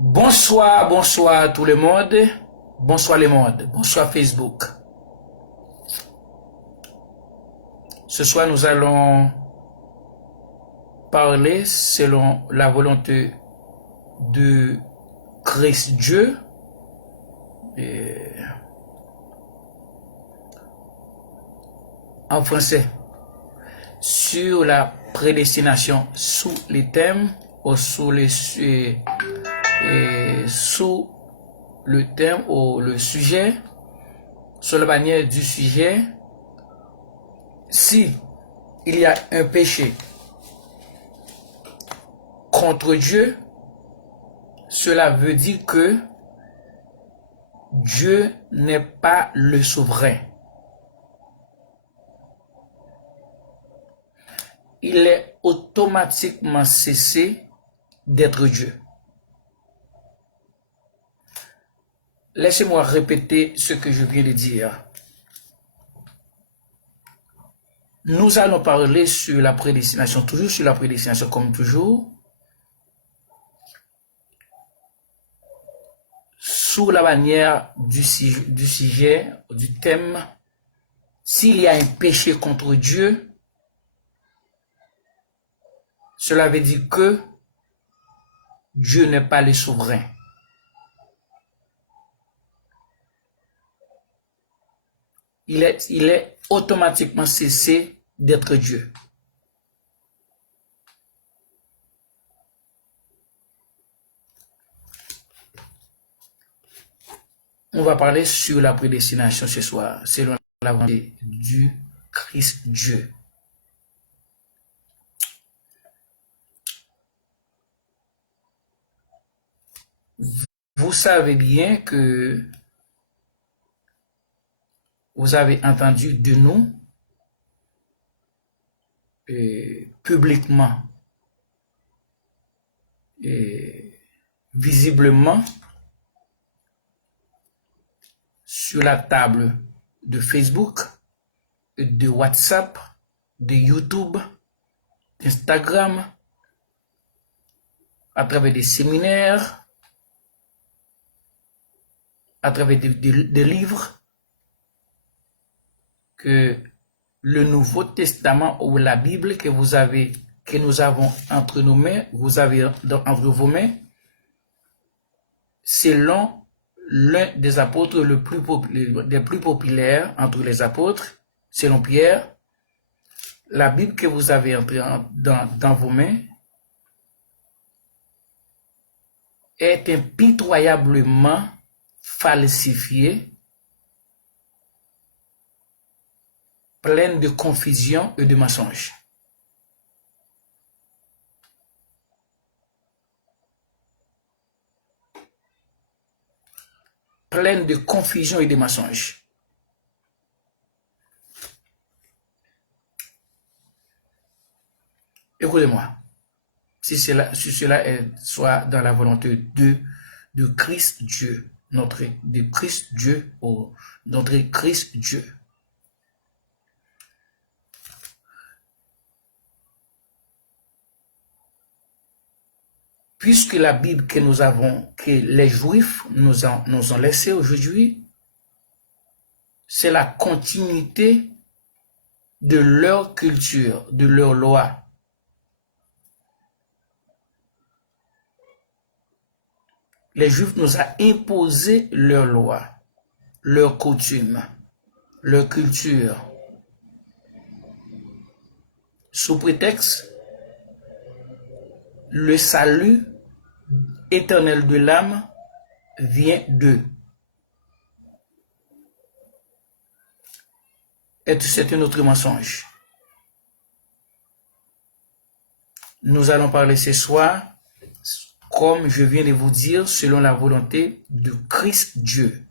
Bonsoir, bonsoir tout le monde. Bonsoir le monde. Bonsoir Facebook. Ce soir, nous allons parler selon la volonté de Christ Dieu. En français, sur la prédestination sous les thèmes ou sous le thème ou le sujet, sur la manière du sujet. Si il y a un péché contre Dieu, cela veut dire que Dieu n'est pas le souverain. Il est automatiquement cessé d'être Dieu. Laissez-moi répéter ce que je viens de dire. Nous allons parler sur la prédestination, toujours sur la prédestination comme toujours, sous la manière du sujet, du thème. S'il y a un péché contre Dieu, cela veut dire que Dieu n'est pas le souverain. Il est automatiquement cessé d'être Dieu. On va parler sur la prédestination ce soir, selon la volonté du Christ Dieu. Vous savez bien que vous avez entendu de nous publiquement et visiblement sur la table de Facebook, de WhatsApp, de YouTube, d'Instagram, à travers des séminaires, à travers des livres, que le Nouveau Testament ou la Bible que nous avons entre nos mains, vous avez entre vos mains, selon l'un des apôtres des plus populaires entre les apôtres, selon Pierre, la Bible que vous avez dans vos mains est impitoyablement falsifiée, pleine de confusion et de mensonges. Pleine de confusion et de mensonges. Écoutez-moi, si cela est soit dans la volonté de Christ Dieu, notre Christ Dieu. Puisque la Bible que les Juifs nous ont laissé aujourd'hui, c'est la continuité de leur culture, de leur loi. Les Juifs nous ont imposé leur loi, leurs coutumes, leur culture, sous prétexte le salut éternel de l'âme vient d'eux. Et c'est un autre mensonge. Nous allons parler ce soir, comme je viens de vous dire, selon la volonté de Christ Dieu.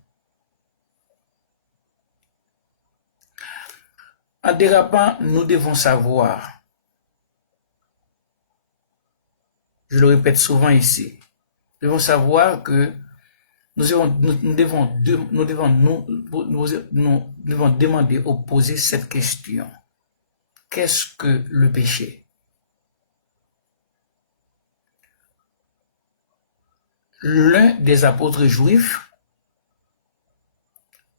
En dérapant, nous devons savoir, je le répète souvent ici, nous devons savoir que nous devons demander ou poser cette question. Qu'est-ce que le péché? l'un des apôtres juifs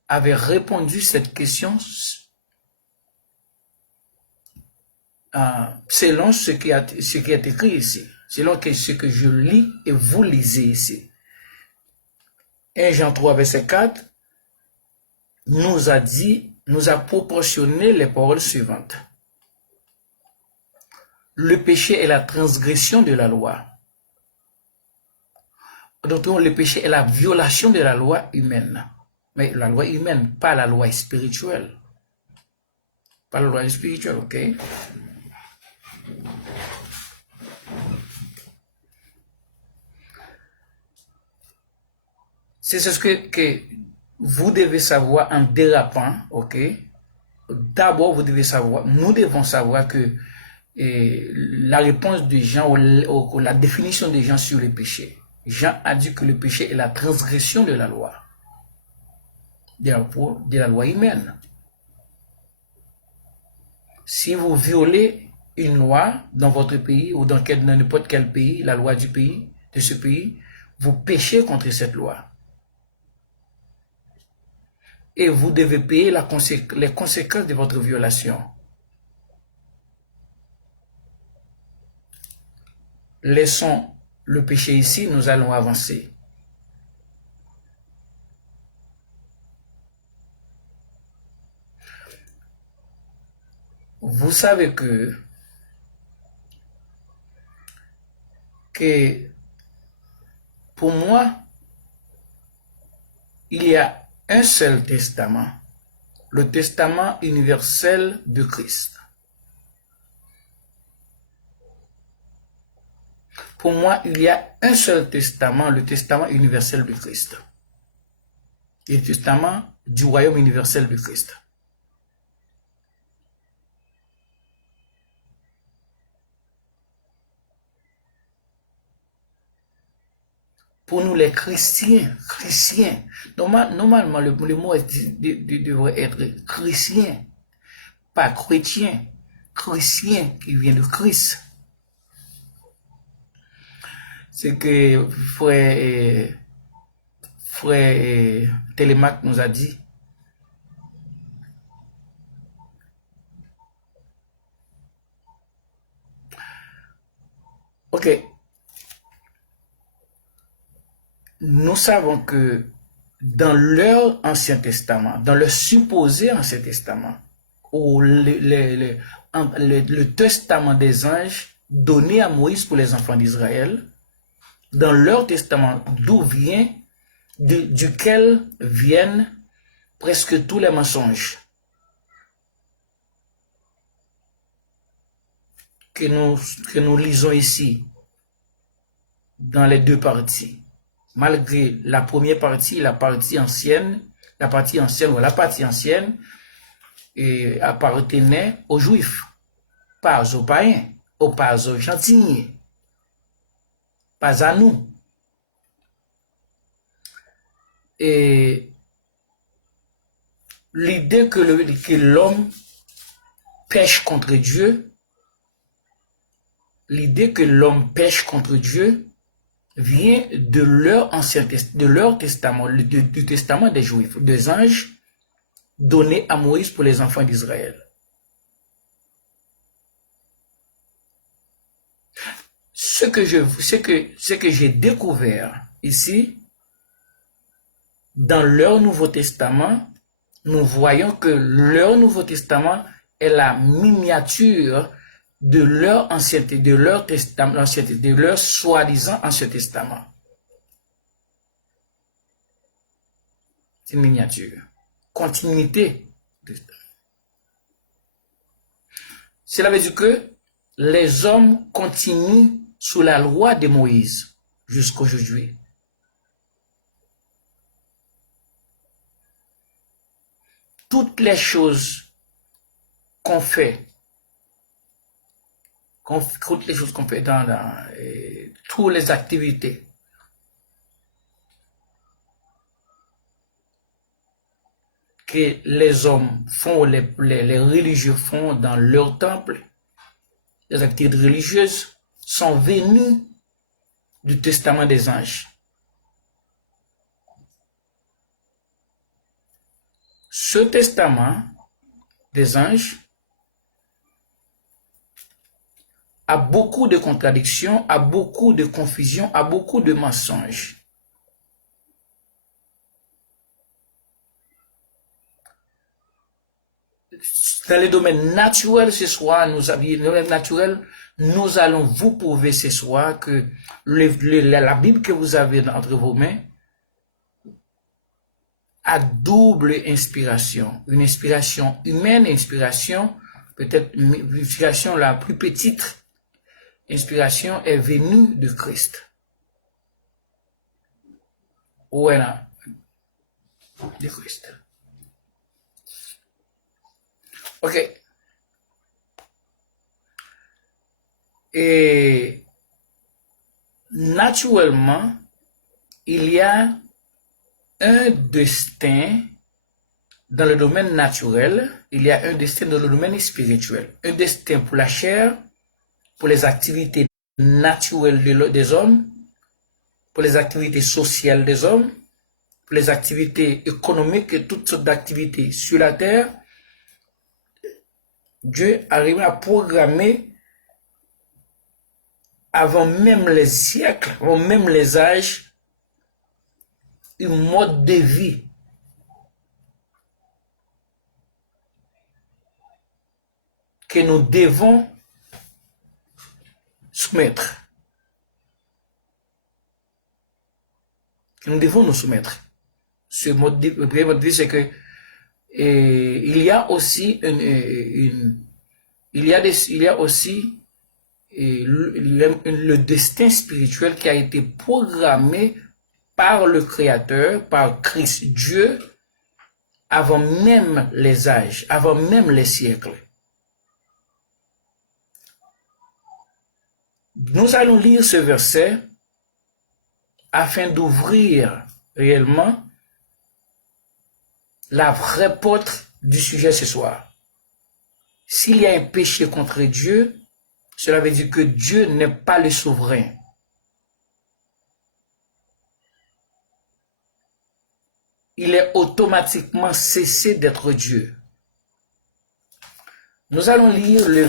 avait répondu cette question selon ce qui est écrit ici, selon ce que je lis et vous lisez ici. 1 Jean 3, verset 4, nous a proportionné les paroles suivantes. Le péché est la transgression de la loi. Donc, le péché est la violation de la loi humaine. Mais la loi humaine, pas la loi spirituelle. Pas la loi spirituelle, ok? C'est ce que vous devez savoir en dérapant, ok? D'abord, vous devez savoir, nous devons savoir que la réponse de Jean ou la définition de Jean sur le péché. Jean a dit que le péché est la transgression de la loi, de la loi humaine. Si vous violez une loi dans votre pays ou dans n'importe quel pays, la loi du pays, de ce pays, vous péchez contre cette loi. Et vous devez payer les conséquences de votre violation. Laissons le péché ici, nous allons avancer. Vous savez que pour moi, il y a un seul testament, le testament universel de Christ. Pour moi, il y a un seul testament, le testament universel de Christ. Et le testament du royaume universel de Christ. Pour nous les chrétiens, normalement le mot devrait être chrétien, pas chrétien, chrétien qui vient de Christ. C'est que frère Télémaque nous a dit. Ok. Nous savons que dans leur Ancien Testament, dans le supposé Ancien Testament, ou le testament des anges donné à Moïse pour les enfants d'Israël, dans leur testament, duquel viennent presque tous les mensonges que nous lisons ici, dans les deux parties. Malgré la première partie, la partie ancienne appartenait aux Juifs, pas aux païens, pas aux gentils, pas à nous. Et l'idée que l'homme pêche contre Dieu, vient de leur testament, du testament des Juifs, des anges donnés à Moïse pour les enfants d'Israël. Ce que j'ai découvert ici, dans leur Nouveau Testament, nous voyons que leur Nouveau Testament est la miniature de leur ancienneté, de leur testament, de leur soi-disant Ancien Testament. C'est une miniature. Continuité. Cela veut dire que les hommes continuent sous la loi de Moïse jusqu'aujourd'hui. Toutes les choses qu'on fait, toutes les activités que les hommes font, les religieux font dans leur temple, les activités religieuses sont venues du testament des anges. ce testament des anges a beaucoup de contradictions, a beaucoup de confusion, a beaucoup de mensonges. Dans le domaine naturel, ce soir, nous allons vous prouver ce soir que la Bible que vous avez entre vos mains a double inspiration. Une inspiration humaine, inspiration, peut-être l'inspiration la plus petite, inspiration est venue de Christ. Voilà, de Christ. Ok. Et naturellement, il y a un destin dans le domaine naturel, il y a un destin dans le domaine spirituel. Un destin pour la chair, pour les activités naturelles des hommes, pour les activités sociales des hommes, pour les activités économiques et toutes sortes d'activités sur la terre. Dieu arrive à programmer avant même les siècles, avant même les âges, un mode de vie que nous devons soumettre. Que nous devons nous soumettre. Ce mode de vie, c'est que il y a aussi le destin spirituel qui a été programmé par le Créateur, par Christ Dieu, avant même les âges, avant même les siècles. Nous allons lire ce verset afin d'ouvrir réellement la vraie porte du sujet ce soir. S'il y a un péché contre Dieu, cela veut dire que Dieu n'est pas le souverain. Il est automatiquement cessé d'être Dieu. Nous allons lire le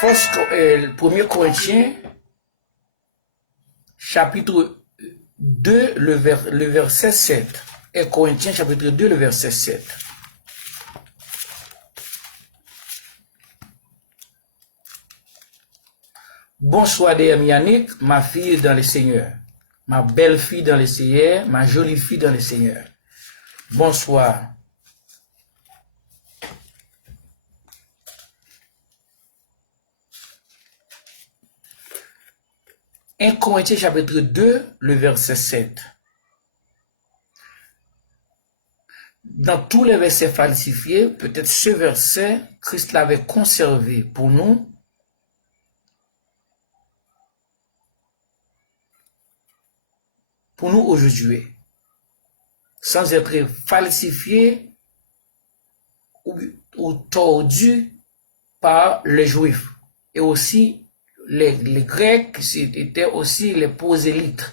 1 Corinthiens, chapitre 2, le verset 7. Et Corinthiens, chapitre 2, le verset 7. Bonsoir, Yannick, ma fille dans le Seigneur, ma belle fille dans le Seigneur, ma jolie fille dans le Seigneur. Bonsoir. Un Corinthiens chapitre 2, le verset 7. Dans tous les versets falsifiés, peut-être ce verset, Christ l'avait conservé pour nous. Pour nous aujourd'hui, sans être falsifié ou tordu par les Juifs. Et aussi, les Grecs, c'était aussi les prosélytes.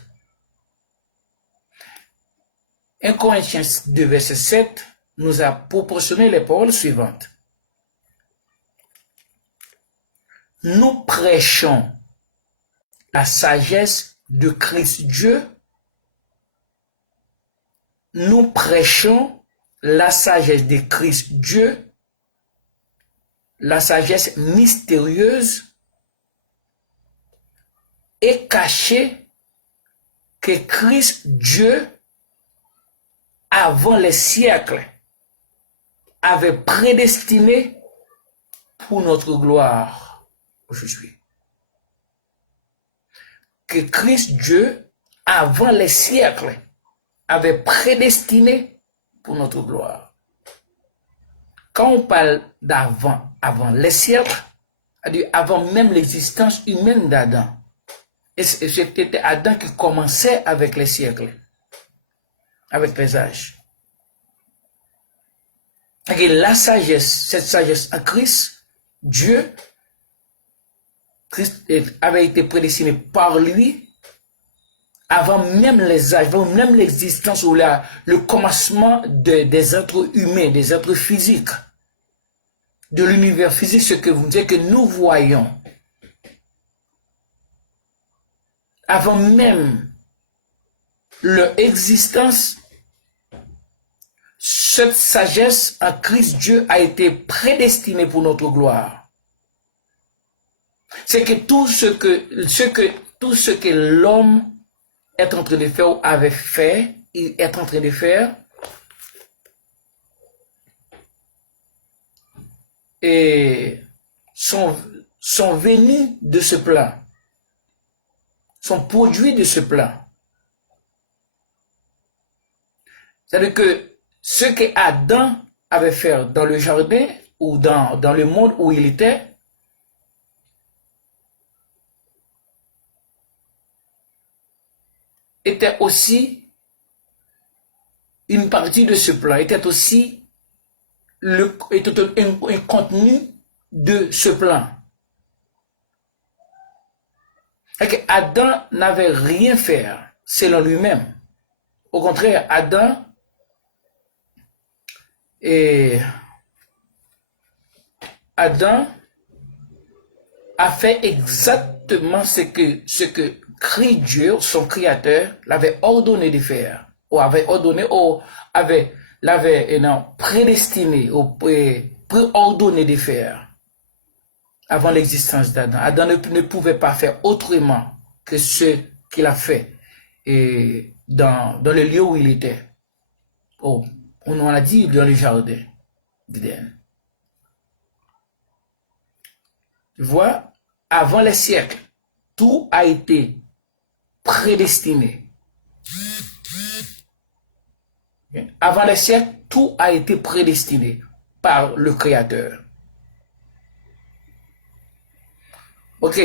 1 Corinthiens 2, verset 7, nous a proportionné les paroles suivantes. Nous prêchons la sagesse de Christ Dieu. Nous prêchons la sagesse de Christ Dieu, la sagesse mystérieuse et cachée que Christ Dieu, avant les siècles, avait prédestiné pour notre gloire aujourd'hui. Que Christ Dieu, avant les siècles, avait prédestiné pour notre gloire. Quand on parle d'avant, avant les siècles, c'est-à-dire avant même l'existence humaine d'Adam, et c'était Adam qui commençait avec les siècles, avec les âges. Et la sagesse, cette sagesse en Christ, Dieu, Christ avait été prédestiné par lui avant même les âges, avant même l'existence ou le commencement des êtres humains, des êtres physiques, de l'univers physique, ce que vous dites que nous voyons, avant même leur existence, cette sagesse en Christ Dieu a été prédestinée pour notre gloire. C'est que tout ce que l'homme est en train de faire ou avait fait, il est en train de faire, et sont venus de ce plan, sont produits de ce plan. C'est-à-dire que ce que Adam avait fait dans le jardin ou dans le monde où il était, était aussi une partie de ce plan, était aussi un contenu de ce plan. Adam n'avait rien fait selon lui-même. Au contraire, Adam a fait exactement ce que Christ Dieu, son créateur, l'avait ordonné de faire, ou avait ordonné, ou l'avait prédestiné, ou préordonné de faire avant l'existence d'Adam. Adam ne pouvait pas faire autrement que ce qu'il a fait dans le lieu où il était. Oh, on en a dit dans le jardin d'Éden. Tu vois, avant les siècles, tout a été prédestiné. Avant les siècles, tout a été prédestiné par le Créateur. Ok.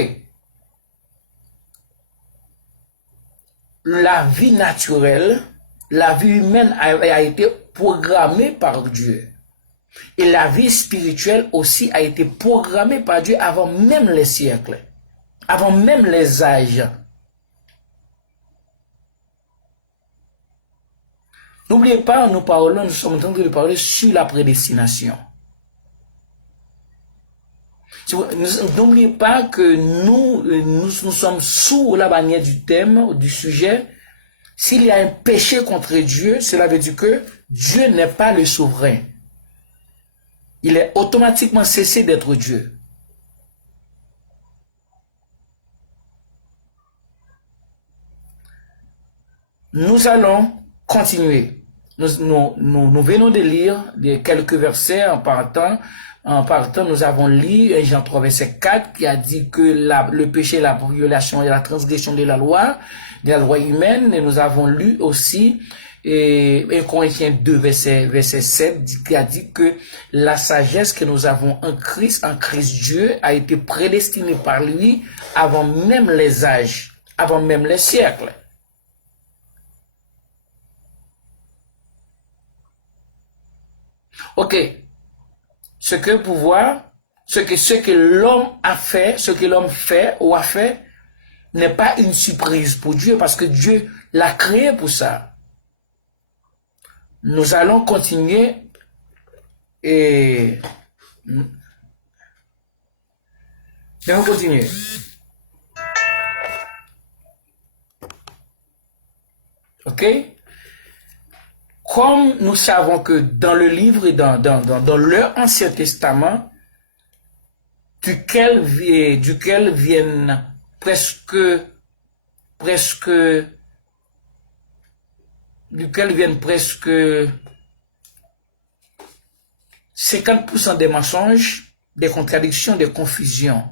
La vie naturelle, la vie humaine a été programmée par Dieu. Et la vie spirituelle aussi a été programmée par Dieu avant même les siècles, avant même les âges. N'oubliez pas, nous sommes en train de parler sur la prédestination. N'oubliez pas que nous sommes sous la bannière du thème, du sujet. S'il y a un péché contre Dieu, cela veut dire que Dieu n'est pas le souverain. Il est automatiquement cessé d'être Dieu. Nous allons continuer. Nous venons de lire quelques versets en partant. En partant, nous avons lu Jean 3, verset 4, qui a dit que le péché, la violation et la transgression de la loi humaine. Et nous avons lu aussi 1 Corinthiens 2, verset 7, qui a dit que la sagesse que nous avons en Christ Dieu, a été prédestinée par lui avant même les âges, avant même les siècles. Ok. Ce que l'homme a fait, ce que l'homme fait ou a fait, n'est pas une surprise pour Dieu, parce que Dieu l'a créé pour ça. Nous allons continuer et nous allons continuer. Ok? Comme nous savons que dans le livre et dans leur Ancien Testament, duquel viennent presque 50% des mensonges, des contradictions, des confusions.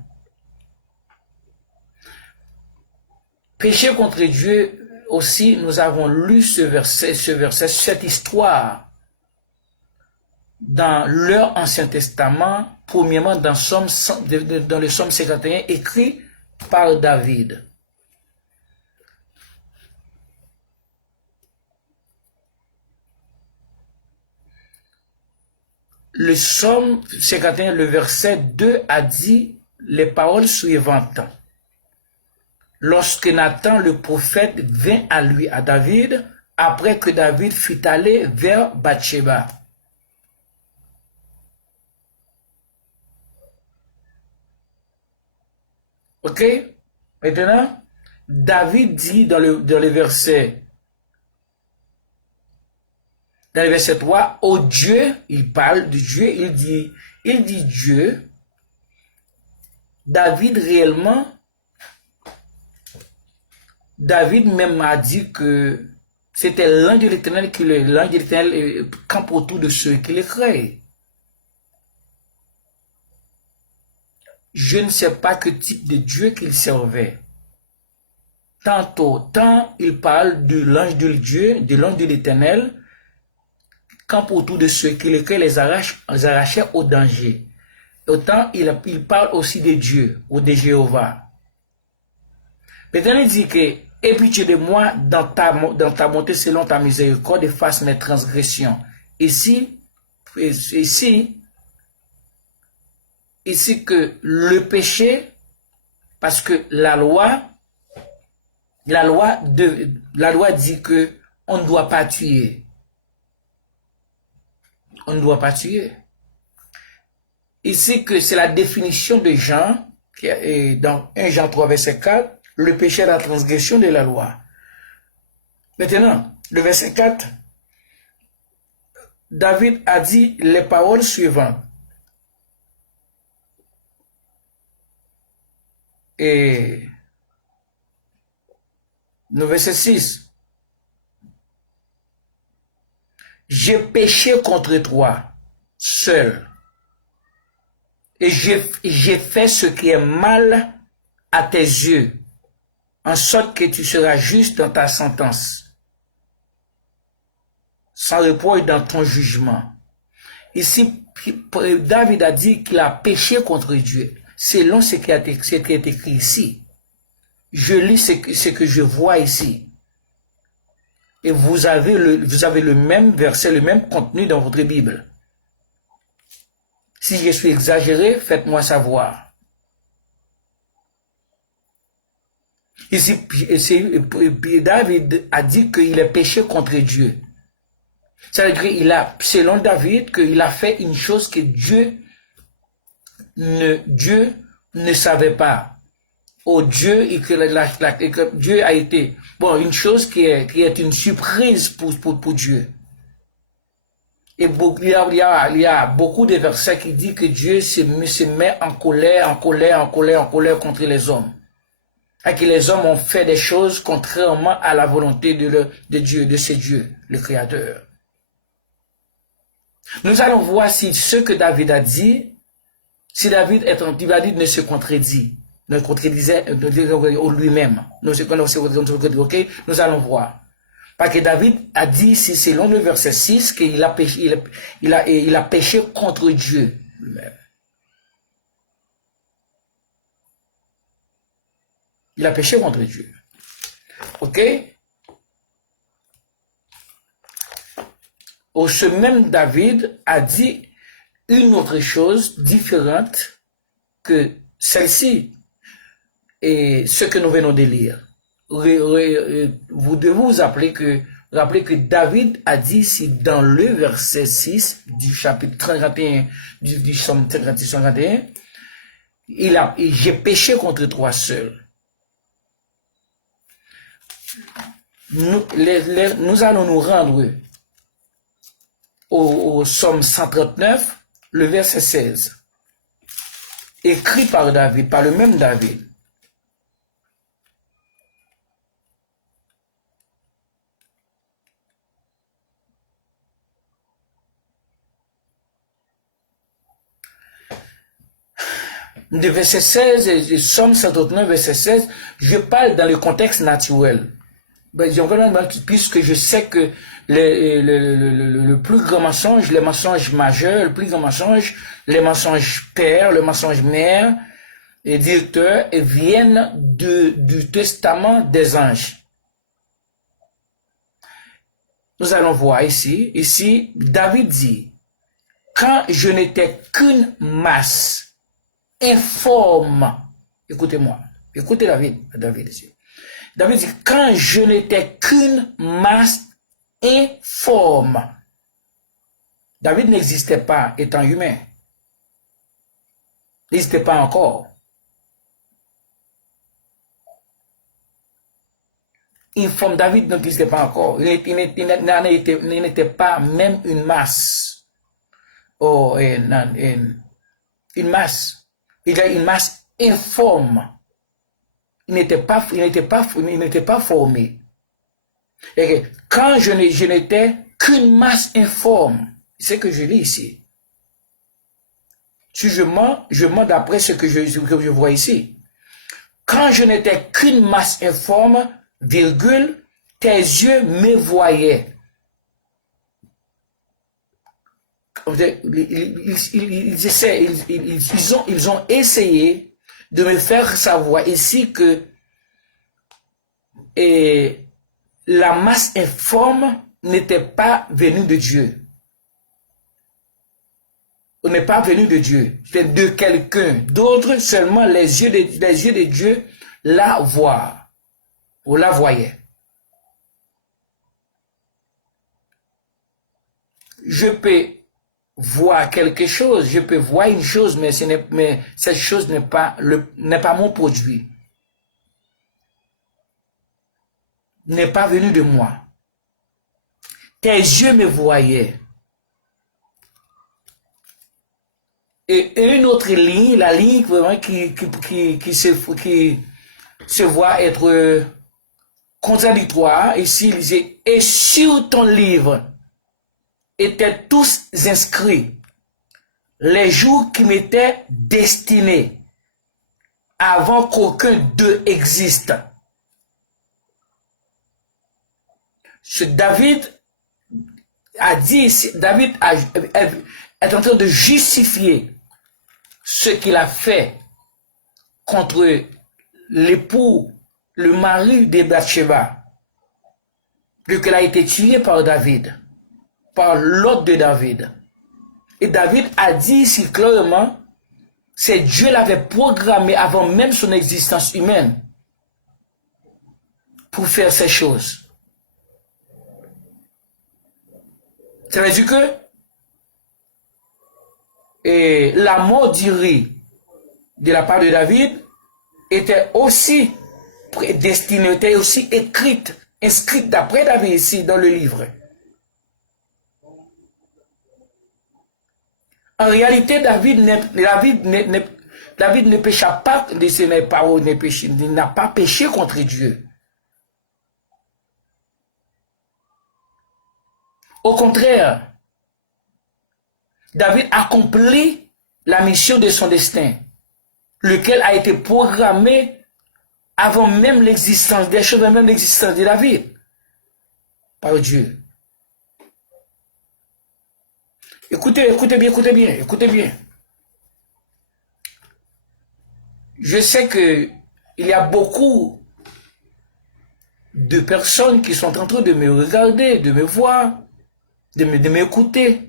Péché contre Dieu aussi, nous avons lu ce verset, cette histoire dans leur Ancien Testament, premièrement dans le Psaume 51, écrit par David. Le Psaume 51, le verset 2 a dit les paroles suivantes. lorsque Nathan le prophète vint à lui, à David, après que David fut allé vers Bathsheba. Ok? Maintenant, David dit dans le verset 3, au Dieu, il parle de Dieu, il dit Dieu. David réellement, David même a dit que c'était l'ange de l'Éternel campe autour de ceux qui le créent. Je ne sais pas quel type de Dieu qu'il servait. Tant il parle de l'ange de Dieu, de l'ange de l'Éternel, campe autour de ceux qui le créent, les arrachait au danger. Autant il parle aussi de Dieu ou de Jéhovah. L'Éternel dit que aie pitié de moi dans ta montée selon ta miséricorde, efface mes transgressions. Ici que le péché, parce que la loi dit que on ne doit pas tuer. On ne doit pas tuer. Ici que c'est la définition de Jean, qui est dans 1 Jean 3 verset 4, le péché est la transgression de la loi. Maintenant, le verset 4, David a dit les paroles suivantes. Et le verset 6, j'ai péché contre toi seul, et j'ai fait ce qui est mal à tes yeux, en sorte que tu seras juste dans ta sentence, sans repos dans ton jugement. Ici, David a dit qu'il a péché contre Dieu, selon ce qui est écrit ici. Je lis ce que je vois ici. Et vous avez le même verset, le même contenu dans votre Bible. Si je suis exagéré, faites-moi savoir. Ici, David a dit qu'il a péché contre Dieu. C'est-à-dire selon David, qu'il a fait une chose que Dieu ne savait pas. Oh Dieu, et que Dieu a été, une chose qui est une surprise pour Dieu. Et il y a beaucoup de versets qui disent que Dieu se met en colère contre les hommes. Et que les hommes ont fait des choses contrairement à la volonté de Dieu, de ce Dieu, le Créateur. Nous allons voir si ce que David a dit, si David ne se contredit, ne contredisait lui-même. Nous allons voir. Parce que David a dit ici, selon le verset 6, qu'il a péché, il a péché contre Dieu lui-même. Il a péché contre Dieu. Ok? Ce même David a dit une autre chose différente que celle-ci et ce que nous venons de lire. Vous devez vous rappeler que David a dit ici dans le verset 6 du chapitre 31 du psaume 51, j'ai péché contre toi seul. Nous allons nous rendre au psaume 139, le verset 16, écrit par David, par le même David. De verset 16, et Psaume 139, verset 16, je parle dans le contexte naturel. Puisque je sais que le plus grand mensonge, les mensonges majeurs, le plus grand mensonge, les mensonges pères, le mensonge mère et directeur, viennent du testament des anges. Nous allons voir ici, David dit, quand je n'étais qu'une masse informe, écoutez-moi, Écoutez David ici. David dit, quand je n'étais qu'une masse informe. David n'existait pas étant humain. Il n'existait pas encore. Informe, David n'existait pas encore. Il n'était pas même une masse. Oh, une masse. Il a une masse informe. Il n'était pas formé. Et quand je n'étais qu'une masse informe, c'est ce que je lis ici. Si je mens d'après ce que je vois ici. Quand je n'étais qu'une masse informe, virgule, tes yeux me voyaient. Ils ont essayé de me faire savoir ici que la masse informe n'était pas venue de Dieu. On n'est pas venu de Dieu. C'est de quelqu'un d'autre, seulement les yeux de Dieu la voient. Ou la voyaient. Je peux voir quelque chose, je peux voir une chose, mais cette chose n'est pas mon produit. N'est pas venu de moi. Tes yeux me voyaient. Et une autre ligne, la ligne vraiment qui se voit être contradictoire, ici il disait, et sur ton livre étaient tous inscrits les jours qui m'étaient destinés avant qu'aucun d'eux existe. David a dit, David est en train de justifier ce qu'il a fait contre l'époux, le mari de Bathsheba, lequel a été tué par David, par l'hôte de David. Et David a dit ici clairement, c'est Dieu l'avait programmé avant même son existence humaine pour faire ces choses. Ça veut dire que la mort d'Uri de la part de David était aussi destinée, était aussi écrite, inscrite d'après David ici dans le livre. En réalité, David ne pécha pas, il n'a pas péché contre Dieu. Au contraire, David accomplit la mission de son destin, lequel a été programmé avant même l'existence des choses, avant même l'existence de David, par Dieu. Écoutez bien. Je sais que il y a beaucoup de personnes qui sont en train de me regarder, de me voir, de m'écouter.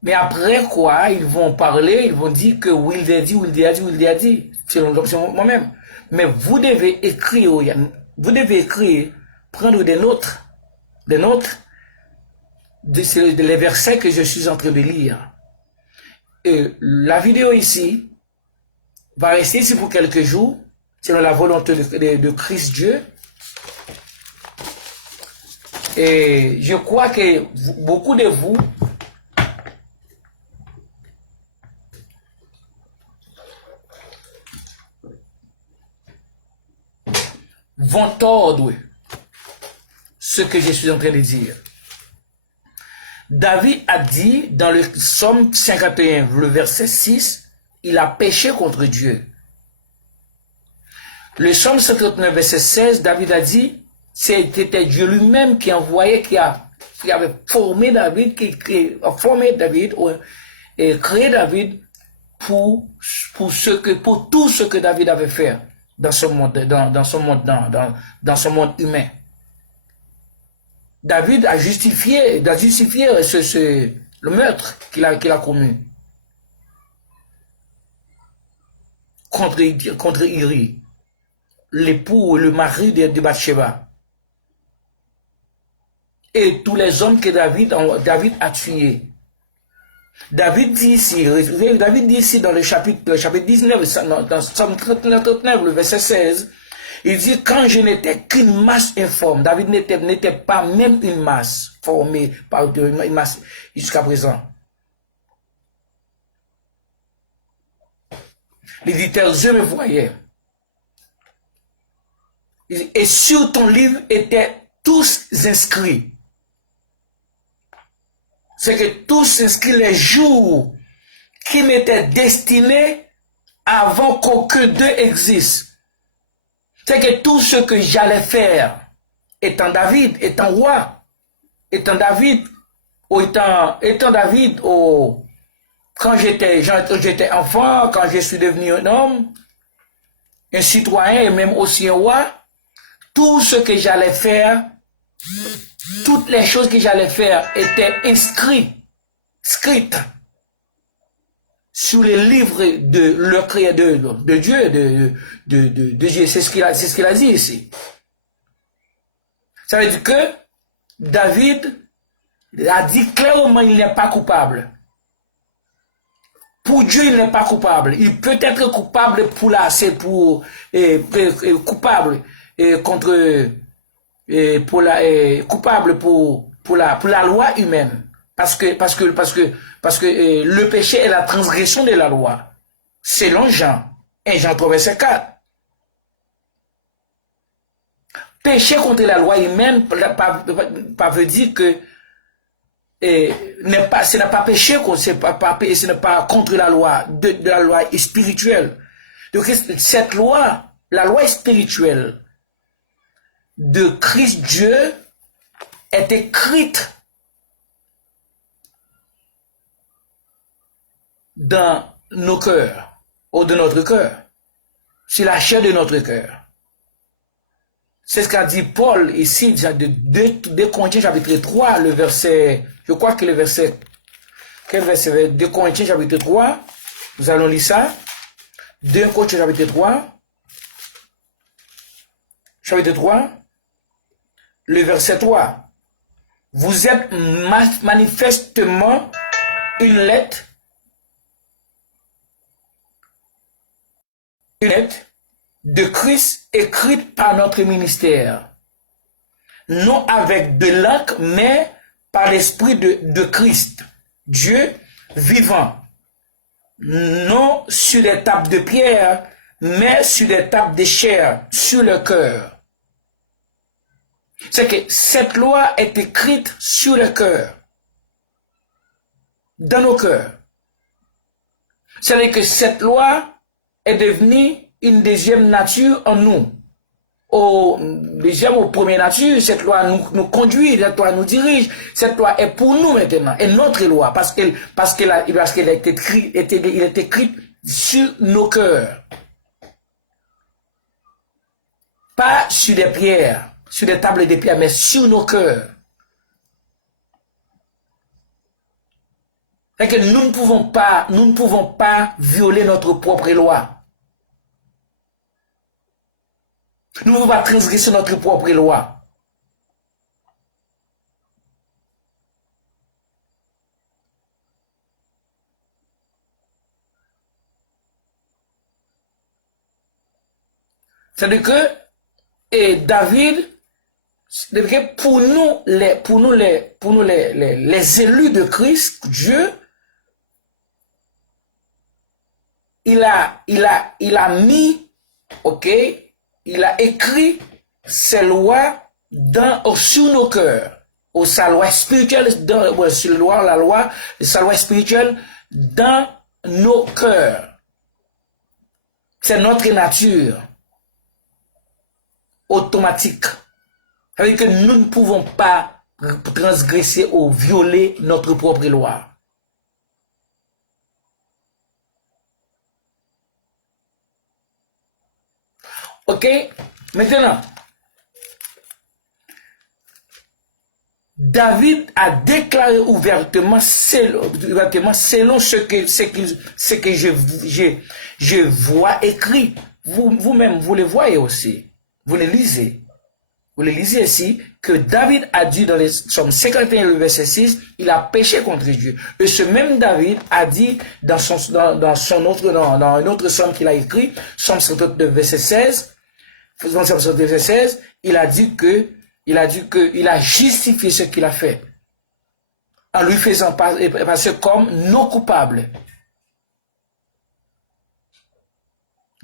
Mais après quoi, ils vont parler, ils vont dire que Wilde a dit, c'est moi-même. Mais vous devez écrire, prendre des notes, les versets que je suis en train de lire. Et la vidéo ici va rester ici pour quelques jours, selon la volonté de Christ Dieu. Et je crois que beaucoup de vous vont tordre ce que je suis en train de dire. David a dit dans le Psaume 51, le verset 6, il a péché contre Dieu. Le Psaume 59, verset 16, David a dit, c'était Dieu lui-même qui envoyait, qui avait formé David, qui a formé David et créé David pour tout ce que David avait fait dans ce monde, dans son monde humain. David a justifié le meurtre qu'il a commis contre Iri, l'époux, le mari de Bathsheba. Et tous les hommes que David a tués. David dit ici dans le chapitre 19, dans Somme 39, le verset 16, il dit, quand je n'étais qu'une masse informe, David n'était pas même une masse formée par une masse jusqu'à présent. Il dit, tes yeux me voyaient. Et sur ton livre étaient tous inscrits. C'est que tous inscrits les jours qui m'étaient destinés avant qu'aucun d'eux existe. C'est que tout ce que j'allais faire, étant David, étant roi, étant David, quand j'étais enfant, quand je suis devenu un homme, un citoyen et même aussi un roi, tout ce que j'allais faire, toutes les choses que j'allais faire étaient inscrites sur les livres de le créateur de Dieu, de Dieu. C'est ce qu'il a dit ici. Ça veut dire que David a dit clairement qu'il n'est pas coupable. Pour Dieu, il n'est pas coupable. Il peut être coupable coupable pour la loi humaine. Parce que le péché est la transgression de la loi. Selon Jean, 1 Jean 3, verset 4. Péché contre la loi humaine, pas veut dire que ce n'est pas péché, ce n'est pas contre la loi, de la loi spirituelle. Donc cette loi, la loi spirituelle de Christ Dieu est écrite dans nos cœurs, ou de notre cœur, sur la chair de notre cœur. C'est ce qu'a dit Paul ici, de 2 Corinthiens chapitre 3, le verset, je crois que le verset, quel verset? 2 Corinthiens chapitre 3, nous allons lire ça. 2 Corinthiens chapitre 3, le verset 3. Vous êtes manifestement une lettre de Christ écrite par notre ministère, non avec de l'encre, mais par l'esprit de Christ, Dieu vivant, non sur des tables de pierre, mais sur des tables de chair, sur le cœur. C'est que cette loi est écrite sur le cœur, dans nos cœurs. C'est-à-dire que cette loi est devenue une deuxième nature en nous. Aux premières natures, cette loi nous conduit, cette loi nous dirige, cette loi est pour nous maintenant, et notre loi, parce qu'elle est écrite sur nos cœurs. Pas sur des pierres, sur des tables de pierre, mais sur nos cœurs. C'est que nous ne pouvons pas violer notre propre loi. Nous ne pouvons pas transgresser notre propre loi. C'est-à-dire que David, pour nous les élus de Christ, Dieu, il a mis, il a écrit ses lois sur nos cœurs, sa loi spirituelle, sa loi spirituelle dans nos cœurs. C'est notre nature automatique. C'est-à-dire que nous ne pouvons pas transgresser ou violer notre propre loi. Ok? Maintenant, David a déclaré ouvertement selon ce que je vois écrit. Vous-même, vous le voyez aussi. Vous le lisez. Vous le lisez ici, que David a dit dans les Psaumes 51, le verset 6, il a péché contre Dieu. Et ce même David a dit dans un autre psaume qu'il a écrit, Psaume 59, verset 16, Psaume 59, verset 16, il a dit qu'il a justifié ce qu'il a fait, en lui faisant passer comme non coupable.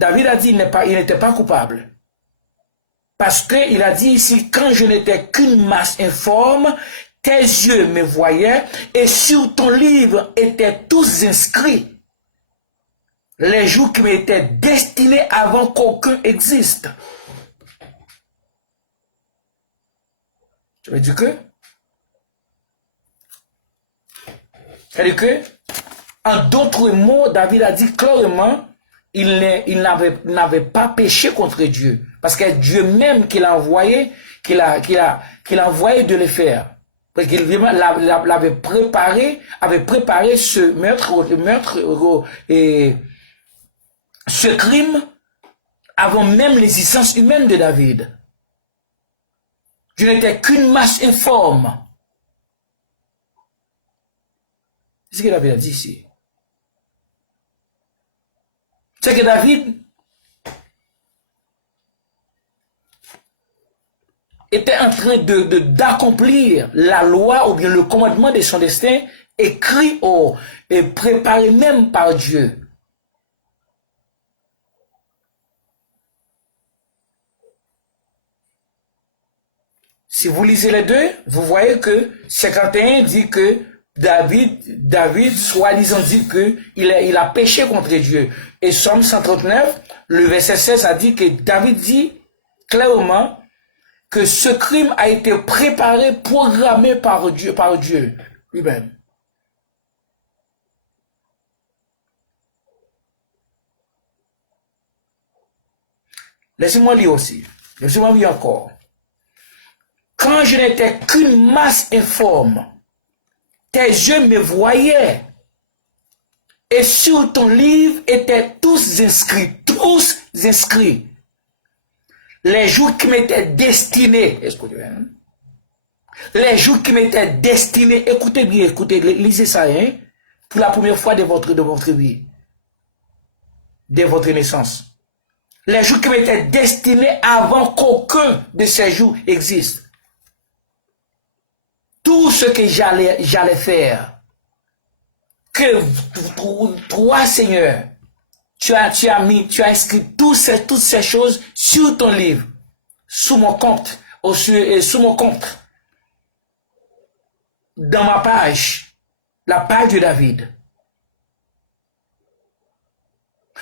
David a dit qu'il n'était pas coupable. Parce qu'il a dit ici, quand je n'étais qu'une masse informe, tes yeux me voyaient, et sur ton livre étaient tous inscrits les jours qui m'étaient destinés avant qu'aucun existe. Ça veut dire que, en d'autres mots, David a dit clairement, il n'avait pas péché contre Dieu. Parce que Dieu même qu'il a envoyé, qu'il a envoyé de le faire. Parce qu'il avait préparé ce meurtre et ce crime avant même l'existence humaine de David. Je n'étais qu'une masse informe. C'est ce que David a dit ici. C'est que David était en train d'accomplir la loi ou bien le commandement de son destin écrit et préparé même par Dieu. Si vous lisez les deux, vous voyez que 51 dit que David soi-disant dit qu'il a péché contre Dieu. Et Psaume 139, le verset 16 a dit que David dit clairement que ce crime a été préparé, programmé par Dieu lui-même. Laissez-moi lire aussi. Laissez-moi lire encore. Quand je n'étais qu'une masse informe, tes yeux me voyaient, et sur ton livre étaient tous inscrits, les jours qui m'étaient destinés, les jours qui m'étaient destinés, écoutez bien, lisez ça, hein, pour la première fois de votre vie, de votre naissance. Les jours qui m'étaient destinés avant qu'aucun de ces jours existe. Tout ce que j'allais faire, que toi, Seigneur, tu as écrit toutes ces choses sur ton livre, sous mon compte, dans ma page, la page de David.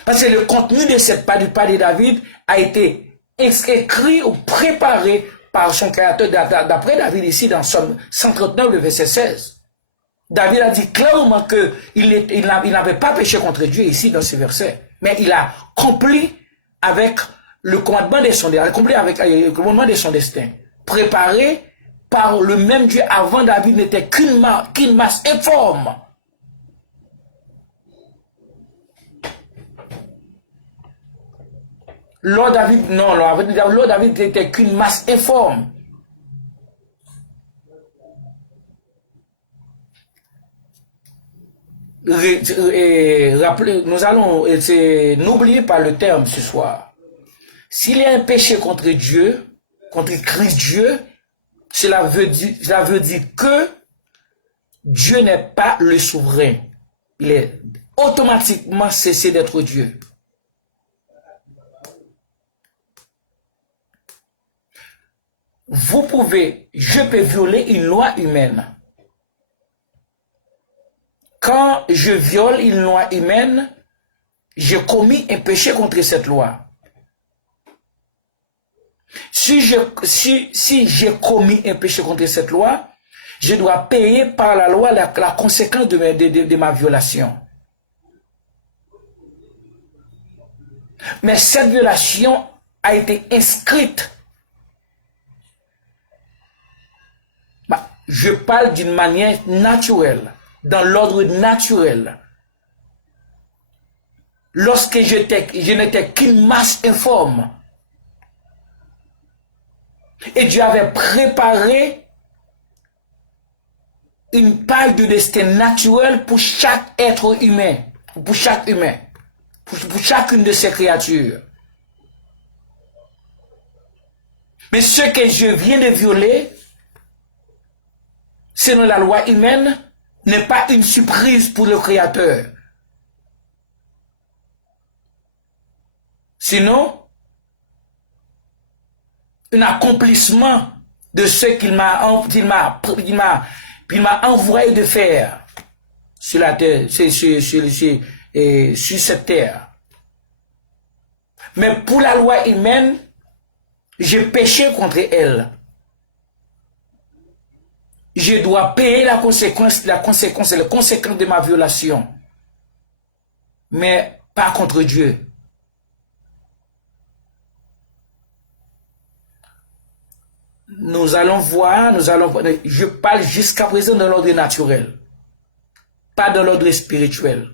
Parce que le contenu de cette page de David a été écrit ou préparé par son créateur, d'après David ici dans Psaume 139, le verset 16. David a dit clairement qu'il n'avait pas péché contre Dieu ici dans ce verset, mais il a accompli avec le commandement de son destin, préparé par le même Dieu avant David n'était qu'une masse informe. Lord David n'était qu'une masse informe. Nous allons n'oubliez pas le terme ce soir. S'il y a un péché contre Dieu, contre Christ Dieu, cela veut dire que Dieu n'est pas le souverain. Il est automatiquement cessé d'être Dieu. Je peux violer une loi humaine. Quand je viole une loi humaine, j'ai commis un péché contre cette loi. Si j'ai commis un péché contre cette loi, je dois payer par la loi la conséquence de ma violation. Mais cette violation a été inscrite. Je parle d'une manière naturelle, dans l'ordre naturel. Lorsque je n'étais qu'une masse informe, et Dieu avait préparé une paille de destin naturel pour chaque être humain, pour chaque humain, pour chacune de ces créatures. Mais ce que je viens de violer, selon la loi humaine, n'est pas une surprise pour le Créateur. Sinon, un accomplissement de ce qu'il m'a envoyé de faire sur la terre, sur cette terre. Mais pour la loi humaine, j'ai péché contre elle. Je dois payer les conséquences de ma violation. Mais pas contre Dieu. Nous allons voir, je parle jusqu'à présent dans l'ordre naturel, pas dans l'ordre spirituel.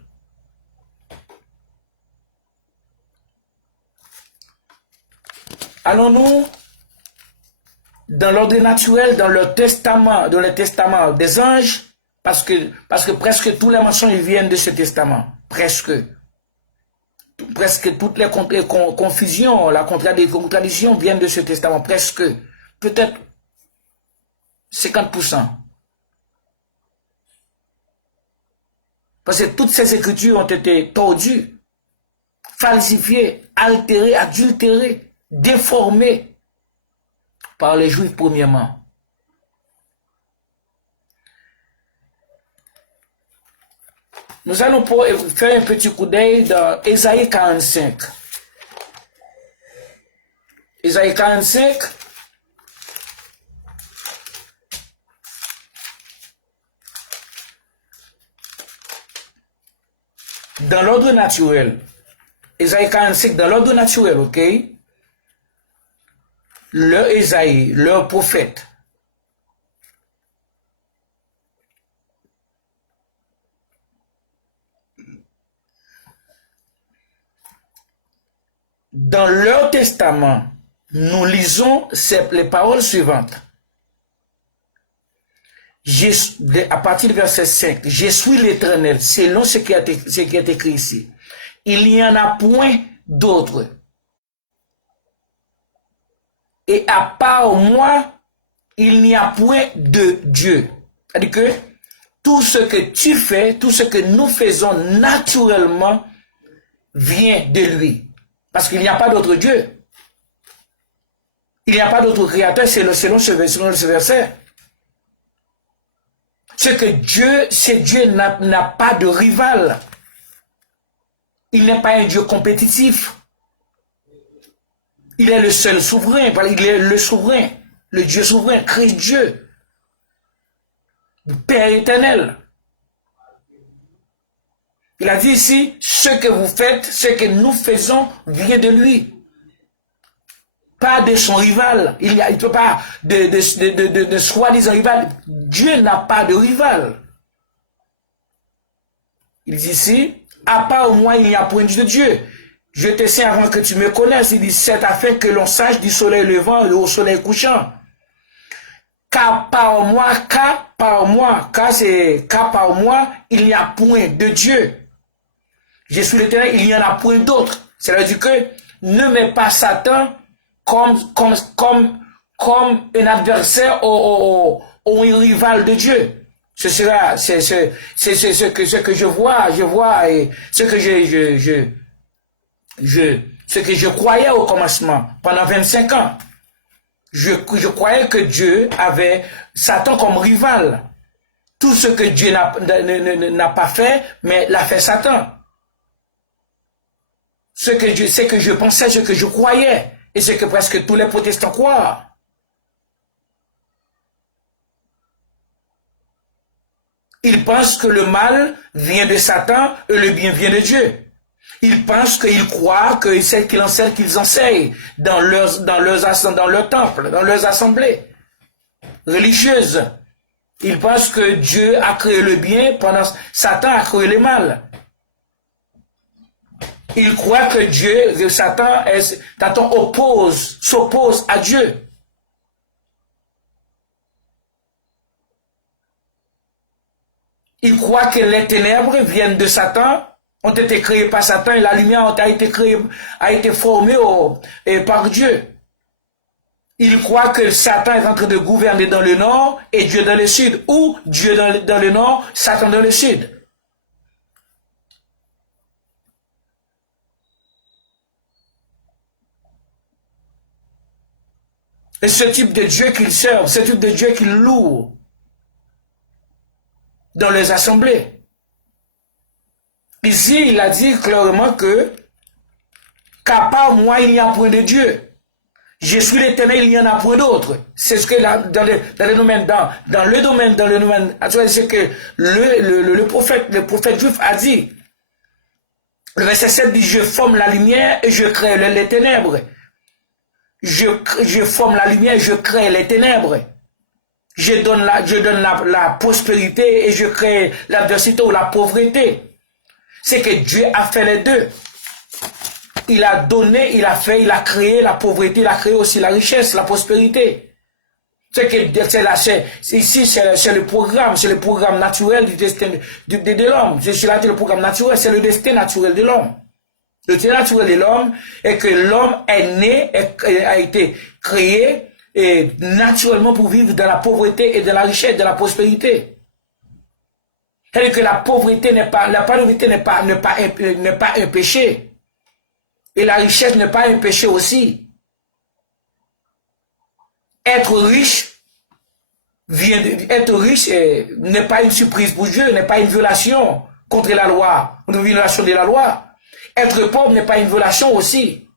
Allons-nous dans l'ordre naturel, dans le testament des anges, parce que presque tous les mensonges viennent de ce testament, presque toutes les confusions, les contradictions viennent de ce testament, presque. Peut-être 50%. Parce que toutes ces écritures ont été tordues, falsifiées, altérées, adultérées, déformées par les Juifs premièrement. Nous allons faire un petit coup d'œil dans Ésaïe 45. Ésaïe 45. Dans l'ordre naturel, Ésaïe 45, dans l'ordre naturel, ok? Le Ésaïe, leur prophète, dans leur testament, nous lisons les paroles suivantes. À partir du verset 5, je suis l'Éternel, selon ce qui est écrit ici. Il n'y en a point d'autre. Et à part moi, il n'y a point de Dieu. C'est-à-dire que tout ce que tu fais, tout ce que nous faisons naturellement vient de lui. Parce qu'il n'y a pas d'autre Dieu. Il n'y a pas d'autre créateur selon ce verset. C'est que Dieu n'a pas de rival. Il n'est pas un Dieu compétitif. Il est le seul souverain. Il est le souverain. Le Dieu souverain, Christ Dieu. Père éternel. Il a dit ici, ce que vous faites, ce que nous faisons vient de lui. Pas de son rival. Il ne peut pas de soi-disant rival. Dieu n'a pas de rival. Il dit ici, à part moi, il n'y a point de Dieu. Je te sais avant que tu me connaisses. Il dit, c'est afin que l'on sache du soleil levant et au soleil couchant. Car par moi, il n'y a point de Dieu. Je suis l'Éternel, il n'y en a point d'autre. C'est-à-dire que ne mets pas Satan comme un adversaire ou un rival de Dieu. C'est ce que je vois et ce que je croyais au commencement pendant 25 ans. Je croyais que Dieu avait Satan comme rival. Tout ce que Dieu n'a pas fait, mais l'a fait Satan. Ce que je pensais, ce que je croyais, et ce que presque tous les protestants croient. Ils pensent que le mal vient de Satan et le bien vient de Dieu. Ils pensent qu'ils croient que c'est qu'ils enseignent dans leur temple, dans leurs assemblées religieuses. Il pense que Dieu a créé le bien pendant Satan a créé le mal. Il croit que Satan s'oppose à Dieu. Il croit que les ténèbres viennent de Satan, ont été créées par Satan et la lumière a été formée par Dieu. Il croit que Satan est en train de gouverner dans le nord et Dieu dans le sud, ou Dieu dans le nord, Satan dans le sud. Et ce type de Dieu qu'il serve, ce type de Dieu qu'il loue dans les assemblées. Ici, il a dit clairement que, qu'à part moi, il n'y a point de Dieu. Je suis l'Éternel, il n'y en a point d'autre. C'est ce que dans le domaine, c'est que le prophète juif a dit. Le verset 7 dit, je forme la lumière et je crée les ténèbres. Je forme la lumière et je crée les ténèbres. Je donne la prospérité et je crée l'adversité ou la pauvreté. C'est que Dieu a fait les deux. Il a donné, il a créé la pauvreté, il a créé aussi la richesse, la prospérité. C'est que ici, c'est le programme naturel du destin de l'homme. Je suis là, le programme naturel, c'est le destin naturel de l'homme. Le destin naturel de l'homme est que l'homme est né, a été créé et naturellement pour vivre dans la pauvreté et de la richesse, de la prospérité. C'est que la pauvreté n'est pas un péché. Et la richesse n'est pas un péché aussi. Être riche n'est pas une surprise pour Dieu, n'est pas une violation contre la loi, une violation de la loi. Être pauvre n'est pas une violation aussi.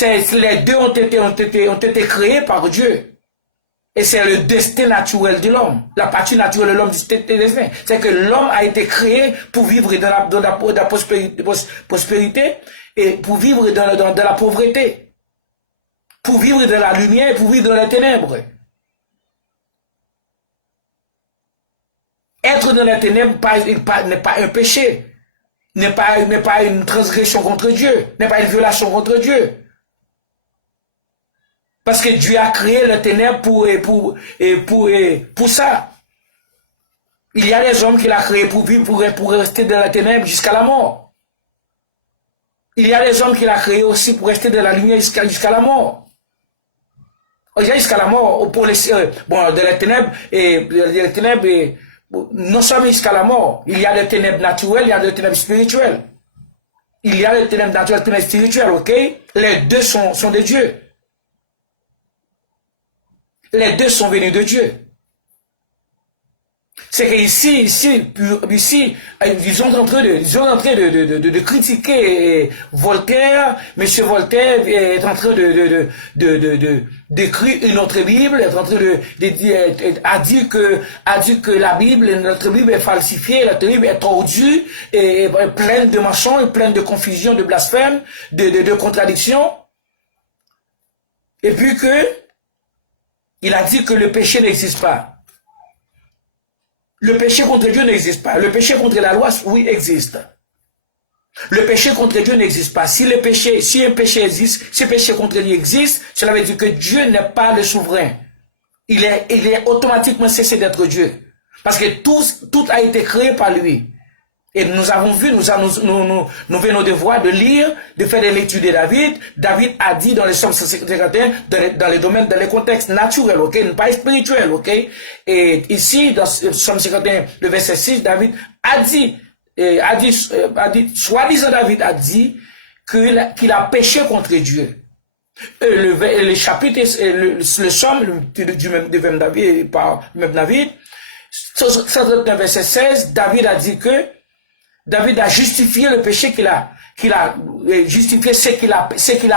Les deux ont été créés par Dieu. Et c'est le destin naturel de l'homme. La partie naturelle de l'homme du destin. C'est que l'homme a été créé pour vivre dans la prospérité et pour vivre dans la pauvreté. Pour vivre dans la lumière et pour vivre dans les ténèbres. Être dans les ténèbres n'est pas un péché. N'est pas une transgression contre Dieu. N'est pas une violation contre Dieu. Parce que Dieu a créé les ténèbres pour ça. Il y a des hommes qu'il a créés pour vivre, pour rester dans la ténèbres jusqu'à la mort. Il y a des hommes qu'il a créés aussi pour rester dans la lumière jusqu'à la mort. Jusqu'à la mort, dans les ténèbres, non seulement jusqu'à la mort, il y a des ténèbres naturelles, il y a des ténèbres spirituelles. Il y a des ténèbres naturelles, des ténèbres spirituelles, ok? Les deux sont de Dieu. Les deux sont venus de Dieu. C'est que ici, ils sont en train de critiquer Voltaire. Monsieur Voltaire est en train d'écrire une autre Bible, est en train a dit que la Bible, notre Bible est falsifiée, notre Bible est tordue, et pleine de mensonges, pleine de confusion, de blasphèmes, de contradictions. Et puis il a dit que le péché n'existe pas. Le péché contre Dieu n'existe pas. Le péché contre la loi, oui, existe. Le péché contre Dieu n'existe pas. Si un péché existe, si le péché contre Dieu existe, cela veut dire que Dieu n'est pas le souverain. Il est automatiquement cessé d'être Dieu. Parce que tout a été créé par lui. Et nous avons vu, nous venons de voir, de lire, de faire des lectures de David. David a dit dans les Psaumes 151, dans les domaines, dans les contextes naturels, ok, pas spirituels, ok. Et ici, dans Psaume 51, le verset 6, David soi-disant David a dit qu'il a péché contre Dieu. Le chapitre, le Psaume du même David, par le même David, 131 verset 16, David a dit que David a justifié le péché qu'il a justifié ce qu'il a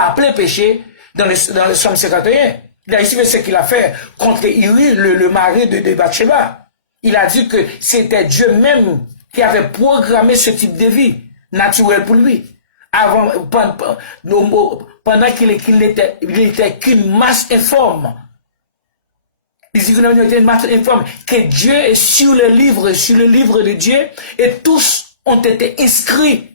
appelé péché dans le Psaume 51. Il a justifié ce qu'il a fait contre Uri, le mari de Bathsheba. Il a dit que c'était Dieu même qui avait programmé ce type de vie naturelle pour lui. Pendant qu'il n'était qu'une masse informe. Il dit que nous avons été informés que Dieu est sur le livre de Dieu, et tous ont été inscrits.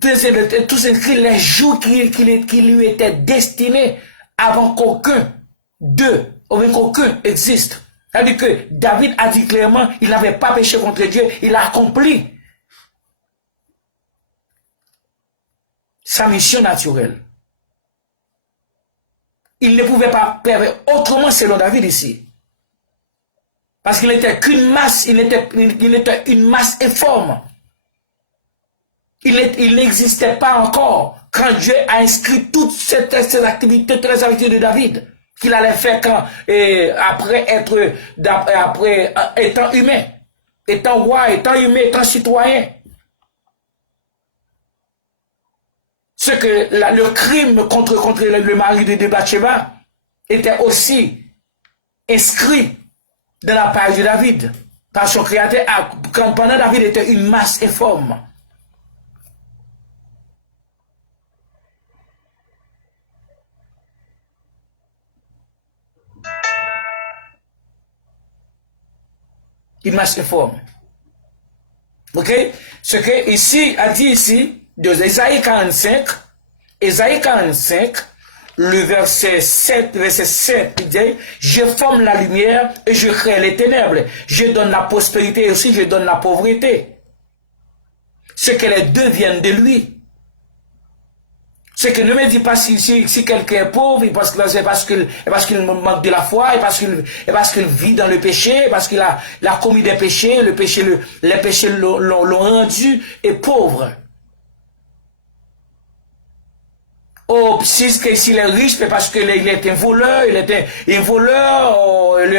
Tous inscrits les jours qui lui étaient destinés avant qu'aucun d'eux, avant qu'aucun existe. C'est-à-dire que David a dit clairement, il n'avait pas péché contre Dieu, il a accompli sa mission naturelle. Il ne pouvait pas faire autrement selon David ici. Parce qu'il n'était qu'une masse, il était une masse informe. Il n'existait pas encore quand Dieu a inscrit toutes ces activités, toutes les activités de David qu'il allait faire après étant humain, étant roi, étant humain, étant citoyen. Ce que le crime contre le mari de Bathsheba était aussi inscrit dans la page de David par son créateur, quand pendant David était une masse informe. Une masse informe. Ok? Ce que ici a dit ici, de Ésaïe 45, le verset 7, il dit, je forme la lumière et je crée les ténèbres. Je donne la prospérité et aussi je donne la pauvreté. Ce que les deux viennent de lui. Ce que ne me dit pas si quelqu'un est pauvre, c'est parce qu'il manque de la foi, et parce qu'il vit dans le péché, parce qu'il a commis des péchés, les péchés l'ont rendu et pauvre. Oh, s'il est riche, c'est parce qu'il est un voleur, les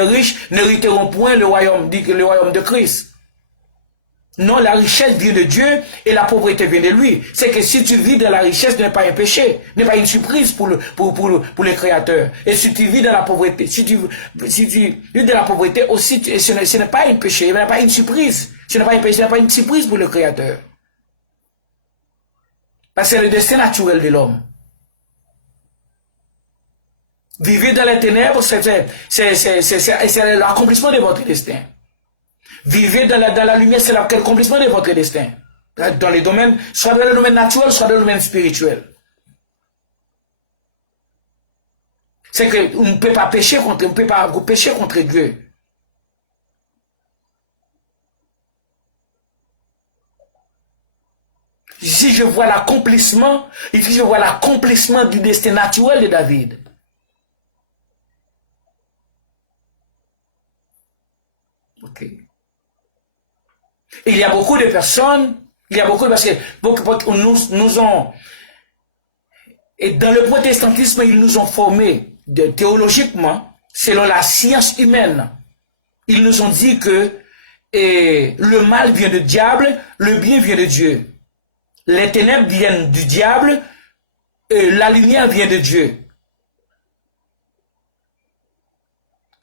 riches n'hériteront point le royaume de Christ. Non, la richesse vient de Dieu et la pauvreté vient de lui. C'est que si tu vis dans la richesse, ce n'est pas un péché, ce n'est pas une surprise pour le Créateur. Et si tu vis dans la pauvreté, si tu vis dans la pauvreté aussi, ce n'est pas un péché, ce n'est pas une surprise. Ce n'est pas un péché, ce n'est pas une surprise pour le Créateur. Parce que c'est le destin naturel de l'homme. Vivez dans les ténèbres, c'est l'accomplissement de votre destin. Vivez dans la lumière, c'est l'accomplissement de votre destin. Dans les domaines, soit dans le domaine naturel, soit dans le domaine spirituel. C'est qu'on ne peut pas pécher contre Dieu. Ici, je vois l'accomplissement du destin naturel de David. Ok. Il y a beaucoup de personnes, parce que et dans le protestantisme, ils nous ont formés théologiquement, selon la science humaine. Ils nous ont dit que le mal vient du diable, le bien vient de Dieu. Les ténèbres viennent du diable, la lumière vient de Dieu.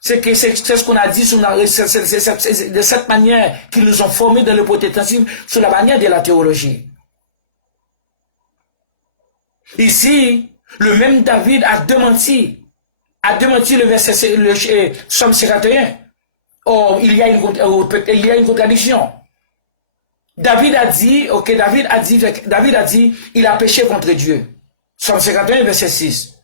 C'est ce qu'on a dit de cette manière qu'ils nous ont formés dans le protestantisme, sur la manière de la théologie. Ici, le même David a démenti le verset, le Psaume 51. Or, il y a une contradiction. David a dit, il a péché contre Dieu. Psaume 51, verset 6.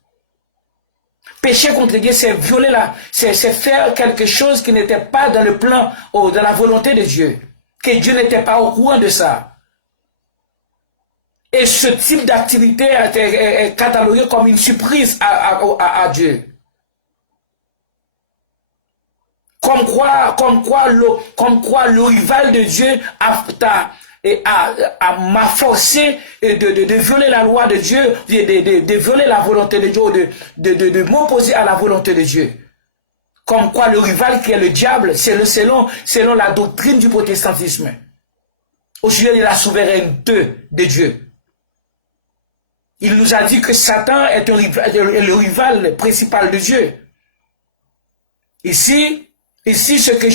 Pécher contre Dieu, c'est violer c'est faire quelque chose qui n'était pas dans le plan, ou dans la volonté de Dieu. Que Dieu n'était pas au courant de ça. Et ce type d'activité est catalogué comme une surprise à Dieu. Comme quoi le rival de Dieu m'a forcé de violer la loi de Dieu, de violer la volonté de Dieu, de m'opposer à la volonté de Dieu. Comme quoi le rival qui est le diable, c'est selon la doctrine du protestantisme, au sujet de la souveraineté de Dieu. Il nous a dit que Satan est le rival principal de Dieu. Ici, ce que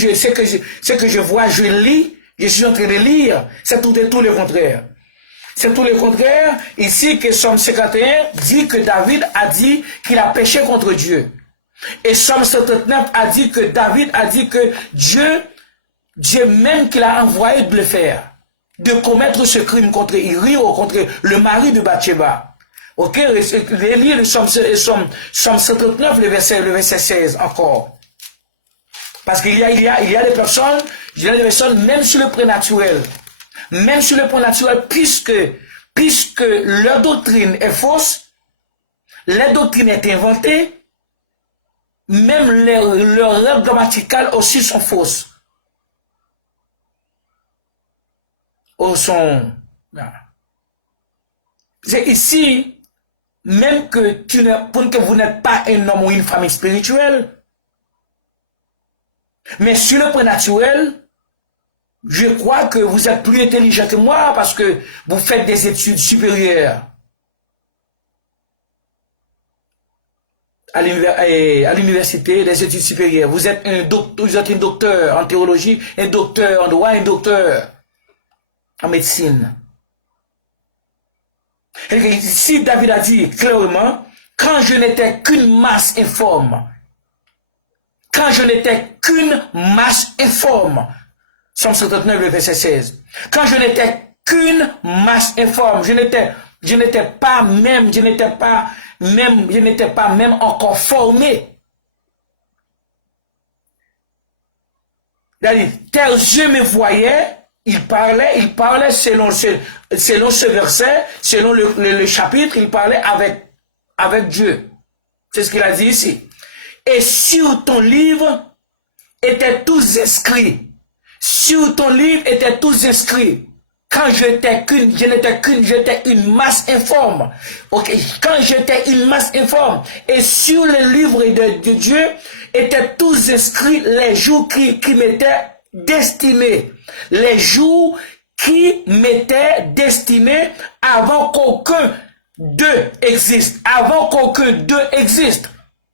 je vois, je lis, je suis en train de lire, c'est tout le contraire. C'est tout le contraire. Ici, que Psaume 51 dit que David a dit qu'il a péché contre Dieu. Et Somme 139 a dit que David a dit que Dieu même qu'il a envoyé de le faire, de commettre ce crime contre Irio, contre le mari de Bathsheba. Ok, lire le Somme 139, le verset 16 encore. Parce qu'il y a des personnes, même sur le prénaturel, puisque leur doctrine est fausse, leur doctrine est inventée, même leurs règles grammaticales aussi sont fausses. C'est ici, même que vous n'êtes pas un homme ou une femme spirituelle, mais sur le plan naturel, je crois que vous êtes plus intelligent que moi parce que vous faites des études supérieures à l'université, des études supérieures. Vous êtes un docteur en théologie, un docteur en droit, un docteur en médecine. Et ici, David a dit clairement, quand je n'étais qu'une masse informe, Somme 59, le verset 16, quand je n'étais qu'une masse informe, je n'étais pas même encore formé. Tel je me voyais, il parlait selon ce verset, selon le chapitre, il parlait avec Dieu. C'est ce qu'il a dit ici. Et sur ton livre étaient tous inscrits. Quand j'étais une masse informe. Ok, quand j'étais une masse informe. Et sur le livre de Dieu étaient tous inscrits les jours qui m'étaient destinés. Les jours qui m'étaient destinés avant qu'aucun d'eux existe.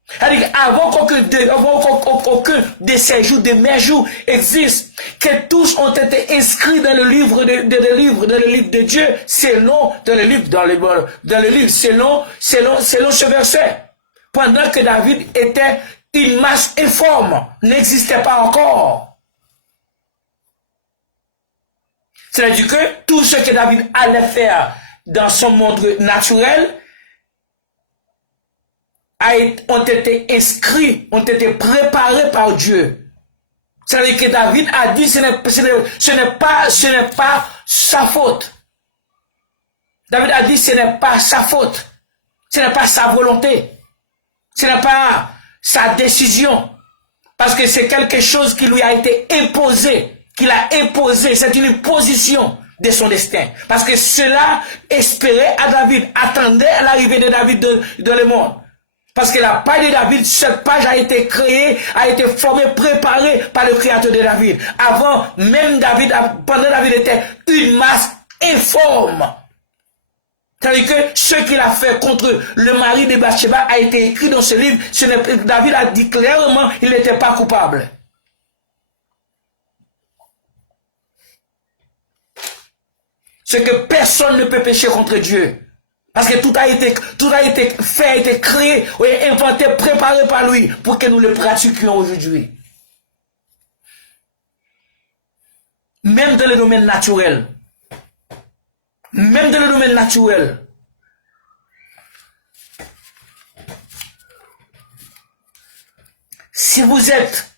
C'est-à-dire avant qu'aucun de ces jours, de mes jours existe, que tous ont été inscrits dans le livre de Dieu, selon ce verset. Pendant que David était une masse informe, n'existait pas encore. C'est-à-dire que tout ce que David allait faire dans son monde naturel, ont été inscrits, ont été préparés par Dieu. C'est-à-dire que David a dit ce n'est pas sa faute. David a dit ce n'est pas sa faute. Ce n'est pas sa volonté. Ce n'est pas sa décision. Parce que c'est quelque chose qui lui a été imposé. Qu'il a imposé. C'est une position de son destin. Parce que cela espérait à David, attendait l'arrivée de David dans le monde. Parce que la page de David, cette page a été créée, a été formée, préparée par le créateur de David. Avant, même pendant David était une masse informe. C'est-à-dire que ce qu'il a fait contre le mari de Bathsheba a été écrit dans ce livre. David a dit clairement qu'il n'était pas coupable. C'est que personne ne peut pécher contre Dieu. Parce que tout a été fait, a été créé, inventé, préparé par lui pour que nous le pratiquions aujourd'hui. Même dans le domaine naturel. Si vous êtes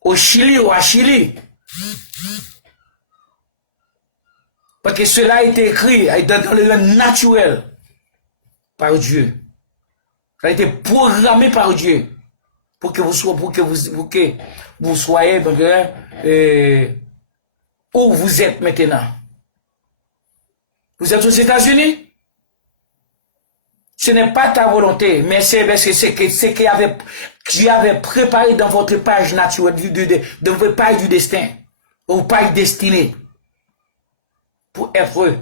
au Chili ou à Chili, parce que cela a été écrit dans le domaine naturel par Dieu. Ça a été programmé par Dieu pour que vous soyez où vous êtes maintenant. Vous êtes aux États-Unis? Ce n'est pas ta volonté, mais c'est ce qui avait préparé dans votre page naturelle, dans votre page du destin, ou page destinée, pour être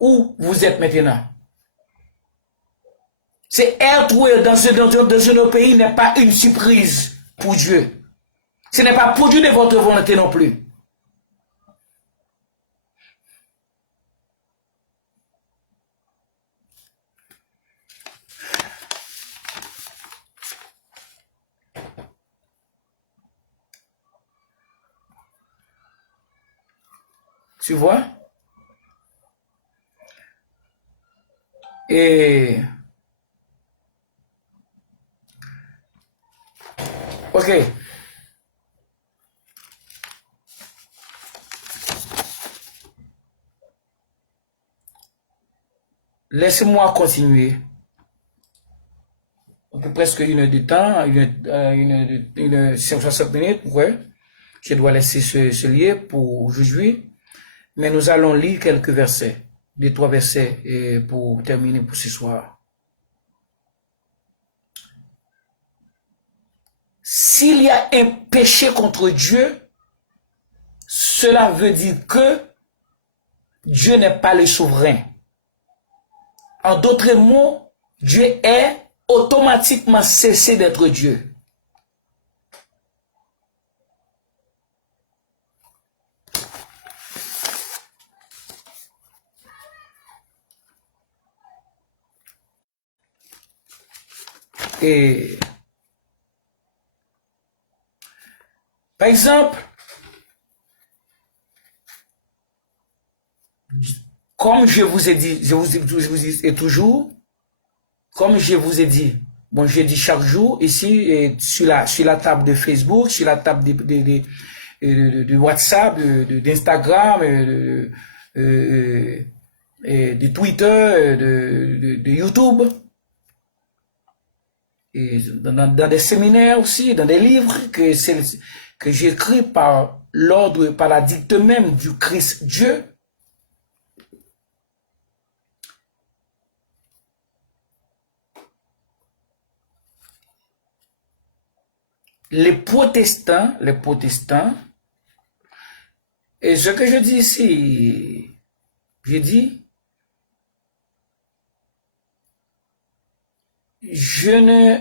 où vous êtes maintenant. C'est être dans un autre pays n'est pas une surprise pour Dieu. Ce n'est pas produit de votre volonté non plus. Tu vois? Et... Ok. Laissez-moi continuer. Donc, presque une heure de temps, une 60 minutes, ouais. Je dois laisser ce lien pour aujourd'hui. Mais nous allons lire quelques versets, 2-3 versets pour terminer pour ce soir. S'il y a un péché contre Dieu, cela veut dire que Dieu n'est pas le souverain. En d'autres mots, Dieu est automatiquement cessé d'être Dieu. Et par exemple, comme je vous ai dit, je vous dis toujours, comme je vous ai dit, bon, je dis chaque jour ici sur la table de Facebook, sur la table de WhatsApp, d'Instagram, de Twitter, de YouTube, et dans des séminaires aussi, dans des livres que j'écris par l'ordre, par la dictée même du Christ Dieu. Les protestants, et ce que je dis ici, je dis, je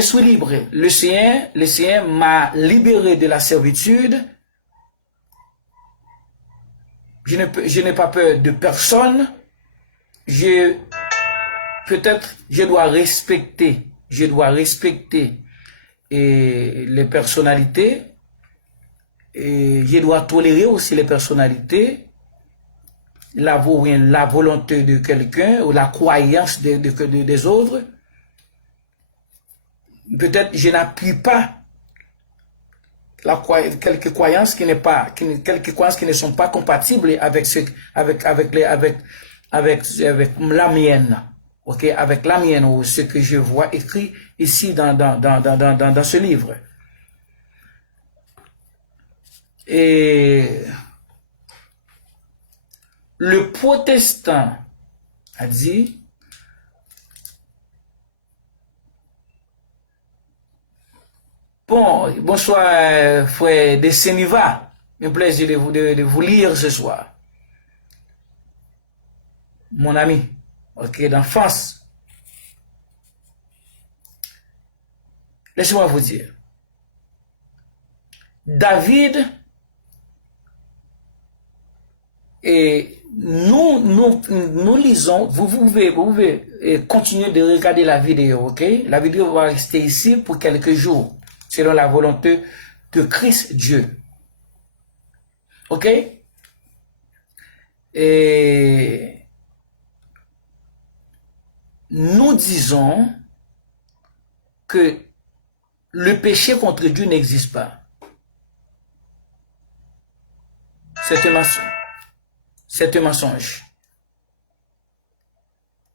suis libre. Le Seigneur m'a libéré de la servitude. Je n'ai pas peur de personne. Peut-être, je dois respecter les personnalités. Et je dois tolérer aussi les personnalités, la volonté de quelqu'un ou la croyance des autres. Peut-être je n'appuie pas quelques croyances qui ne sont pas compatibles avec la mienne, ok, avec la mienne ou ce que je vois écrit ici dans ce livre. Et le protestant a dit, bonsoir frère de Seniva, un plaisir de vous lire ce soir. Mon ami, ok, d'enfance. Laissez-moi vous dire, David, et nous lisons, vous pouvez continuer de regarder la vidéo, ok? La vidéo va rester ici pour quelques jours, selon la volonté de Christ Dieu. Ok? Et nous disons que le péché contre Dieu n'existe pas. C'est un mensonge. C'est un mensonge.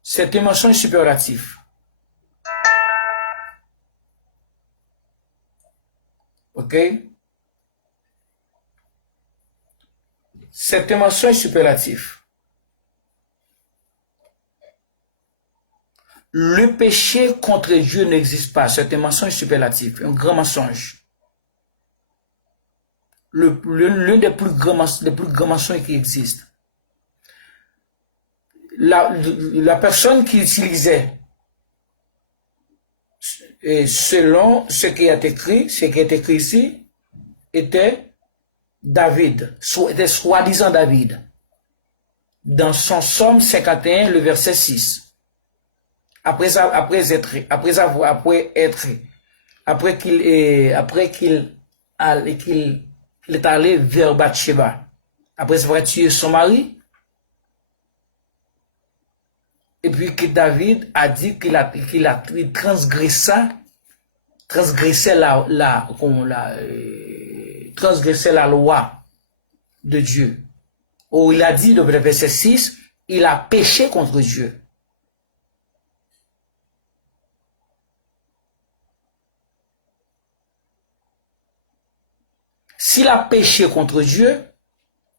C'est un mensonge superlatif. Ok? C'est un mensonge superlatif. Le péché contre Dieu n'existe pas. C'est un mensonge superlatif. Un grand mensonge. L'un des plus grands mensonges qui existent. La personne qui utilisait, et selon ce qui est écrit ici, était David, était soi-disant David, dans son Psaume 51, le verset 6. Après qu'il il est allé vers Bathsheba. Après avoir tué son mari. Et puis que David a dit qu'il a transgressé la loi de Dieu. Où il a dit, dans le verset 6, il a péché contre Dieu. S'il a péché contre Dieu,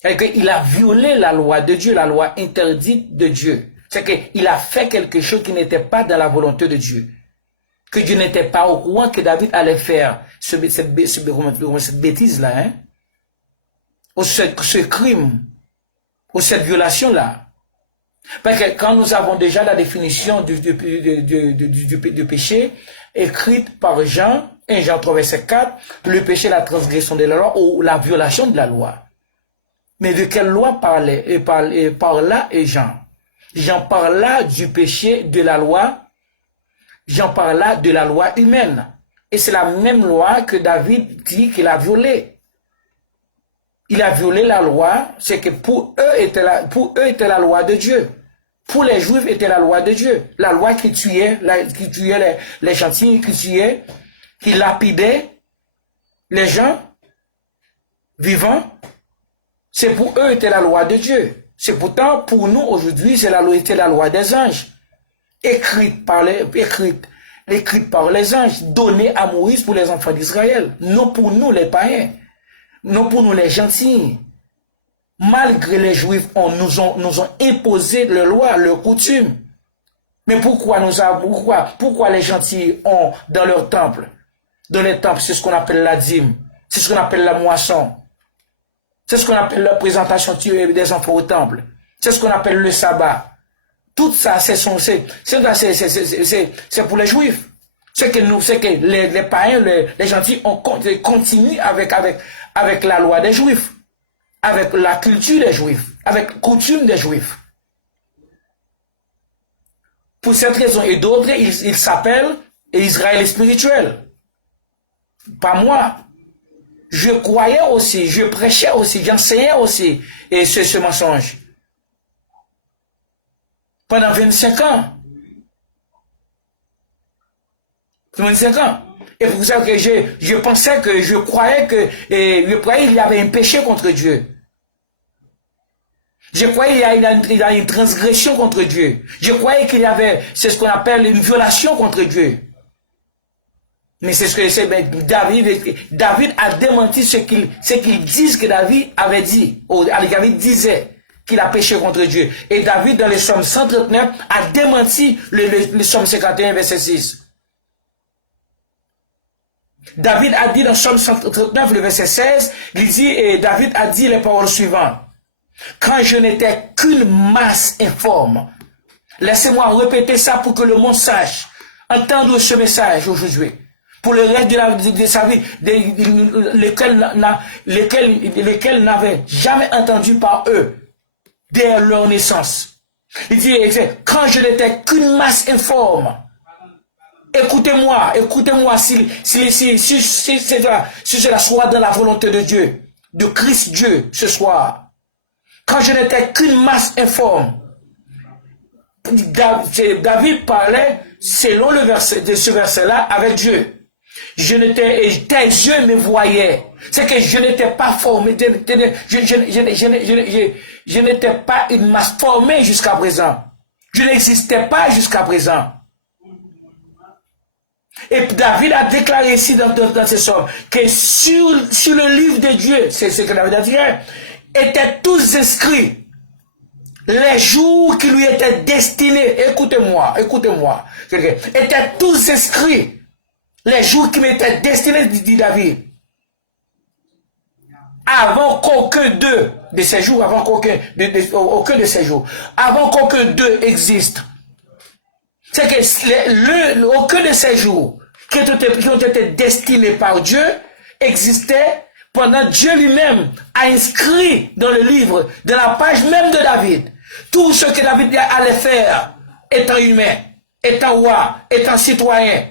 c'est qu'il a violé la loi de Dieu, la loi interdite de Dieu. C'est qu'il a fait quelque chose qui n'était pas dans la volonté de Dieu. Que Dieu n'était pas au courant que David allait faire cette bêtise-là, hein? Ou ce crime, ou cette violation-là. Parce que quand nous avons déjà la définition du péché, écrite par Jean, 1 Jean 3, verset 4, le péché, la transgression de la loi, ou la violation de la loi. Mais de quelle loi parla Jean? Jean parla du péché de la loi. Jean parla de la loi humaine. Et c'est la même loi que David dit qu'il a violée. Il a violé la loi, c'est que pour eux était la loi de Dieu. Pour les Juifs était la loi de Dieu. La loi qui tuait les gentils, qui lapidait les gens vivants. C'est pour eux était la loi de Dieu. C'est pourtant pour nous aujourd'hui, c'est la loi des anges. Écrite par les anges, donnée à Moïse pour les enfants d'Israël. Non pour nous les païens. Non pour nous les gentils. Malgré les Juifs, nous ont imposé leurs lois, leurs coutumes. Mais pourquoi les gentils ont dans leur temple? Dans les temples, c'est ce qu'on appelle la dîme. C'est ce qu'on appelle la moisson. C'est ce qu'on appelle la présentation des enfants au temple. C'est ce qu'on appelle le sabbat. Tout ça, c'est pour les Juifs. C'est que les païens, les gentils, continuent avec la loi des Juifs, avec la culture des Juifs, avec la coutume des Juifs. Pour cette raison et d'autres, ils s'appellent Israël spirituel. Pas moi. Je croyais aussi, je prêchais aussi, j'enseignais aussi et ce mensonge. Pendant 25 ans. 25 ans. Et vous savez que je croyais qu'il y avait un péché contre Dieu. Je croyais qu'il y a une transgression contre Dieu. Je croyais qu'il y avait, c'est ce qu'on appelle une violation contre Dieu. Mais c'est ce que c'est, David a démenti ce qu'ils disent que David avait dit. David disait qu'il a péché contre Dieu. Et David, dans le psaume 139, a démenti le psaume 51, verset 6. David a dit dans le psaume 139, le verset 16, David a dit les paroles suivantes. Quand je n'étais qu'une masse informe. Laissez-moi répéter ça pour que le monde sache. Entendre ce message aujourd'hui. Pour le reste de sa vie, lesquels n'avaient jamais entendu par eux dès leur naissance. Il dit, quand je n'étais qu'une masse informe, écoutez-moi, si cela soit dans la volonté de Dieu, de Christ Dieu, ce soir. Quand je n'étais qu'une masse informe, David parlait selon ce verset-là avec Dieu. Tes yeux me voyaient. C'est que je n'étais pas formé. Je n'étais pas une masse formée jusqu'à présent. Je n'existais pas jusqu'à présent. Et David a déclaré ici dans ce psaume que sur le livre de Dieu, c'est ce que David a dit, étaient tous inscrits. Les jours qui lui étaient destinés, écoutez-moi, étaient tous inscrits. Les jours qui m'étaient destinés, dit David, avant qu'aucun de ces jours, aucun de ces jours, avant qu'aucun d'eux existe. C'est que aucun de ces jours qui ont été destinés par Dieu existait pendant Dieu lui-même a inscrit dans le livre, dans la page même de David, tout ce que David allait faire, étant humain, étant roi, étant citoyen.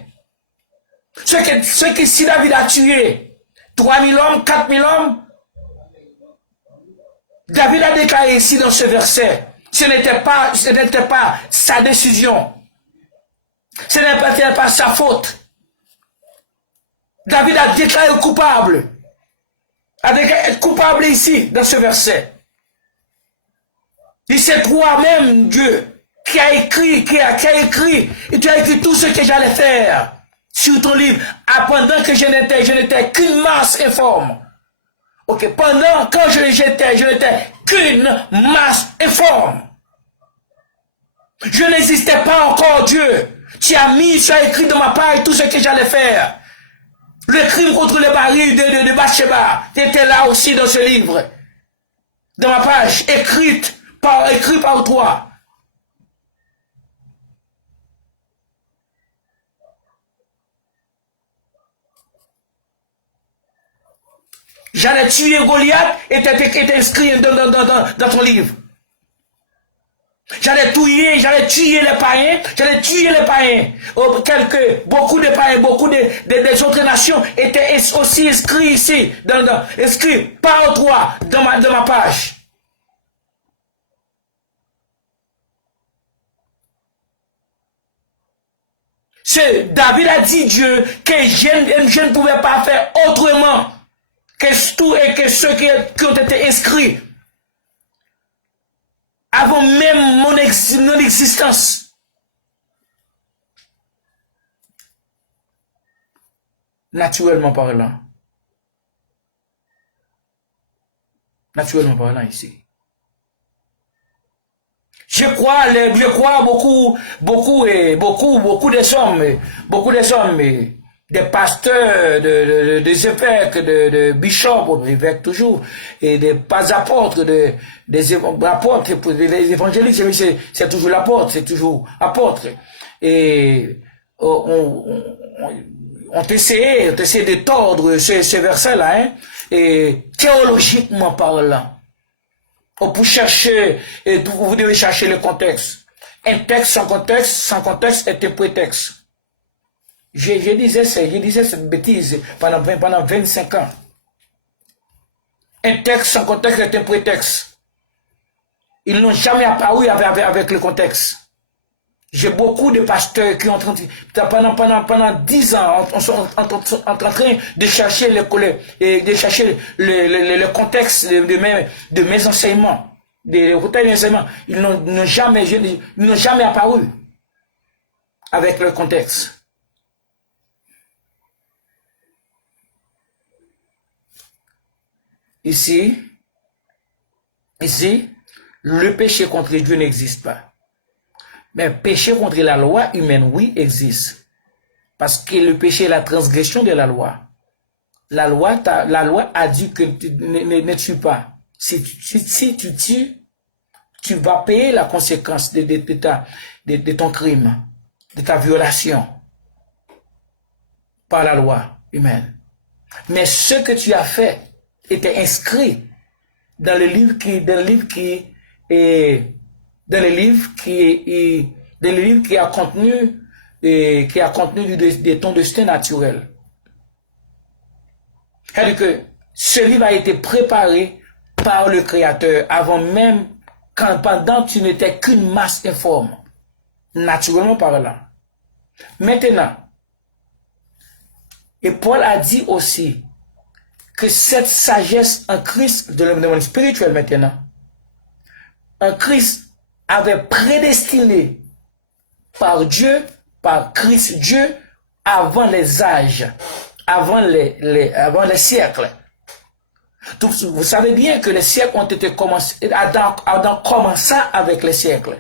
Ce que si David a tué 3000 hommes, 4000 hommes, David a déclaré ici dans ce verset, ce n'était pas sa décision. Ce n'était pas sa faute. David a déclaré coupable. A déclaré coupable ici, dans ce verset. Il c'est toi-même, Dieu, qui a écrit, et tu as écrit tout ce que j'allais faire sur ton livre, pendant que je n'étais qu'une masse informe. Ok, pendant que je n'étais qu'une masse informe. Je n'existais pas encore, Dieu. Tu as écrit dans ma page tout ce que j'allais faire. Le crime contre le mari de Bathsheba était là aussi dans ce livre. Dans ma page, écrit par toi. J'allais tuer Goliath était inscrit dans ton livre. J'allais tuer les païens. Beaucoup de païens, beaucoup des autres nations étaient aussi inscrits ici, inscrits par toi dans ma page. David a dit Dieu que je ne pouvais pas faire autrement que tout et que ceux qui ont été inscrits avant même mon existence. Naturellement parlant ici. Je crois beaucoup des hommes, des pasteurs, des évêques, de bishops, évêques toujours, et des pas apôtres, des apôtres, les évangélistes, c'est toujours l'apôtre, c'est toujours apôtre. Et on essayé de tordre ce verset-là, hein, et théologiquement parlant. Pour chercher, vous devez chercher le contexte. Un texte sans contexte est un prétexte. Je disais cette bêtise pendant 25 ans. Un texte sans contexte est un prétexte. Ils n'ont jamais apparu avec le contexte. J'ai beaucoup de pasteurs qui ont pendant 10 ans sont en train de chercher le contexte de mes enseignements, Ils n'ont jamais apparu avec le contexte. Ici, le péché contre Dieu n'existe pas. Mais péché contre la loi humaine, oui, existe. Parce que le péché est la transgression de la loi. La loi a dit que ne tue pas. Si tu tues, tu vas payer la conséquence de ton crime, de ta violation par la loi humaine. Mais ce que tu as fait était inscrit dans le livre qui a contenu de ton destin naturel. C'est-à-dire que ce livre a été préparé par le Créateur avant même pendant que tu n'étais qu'une masse informe, naturellement parlant. Maintenant, et Paul a dit aussi que cette sagesse en Christ, de le monde spirituel maintenant, en Christ avait prédestiné par Dieu, par Christ Dieu, avant les âges, avant les siècles. Donc, vous savez bien que les siècles ont été commencés, Adam commença avec les siècles.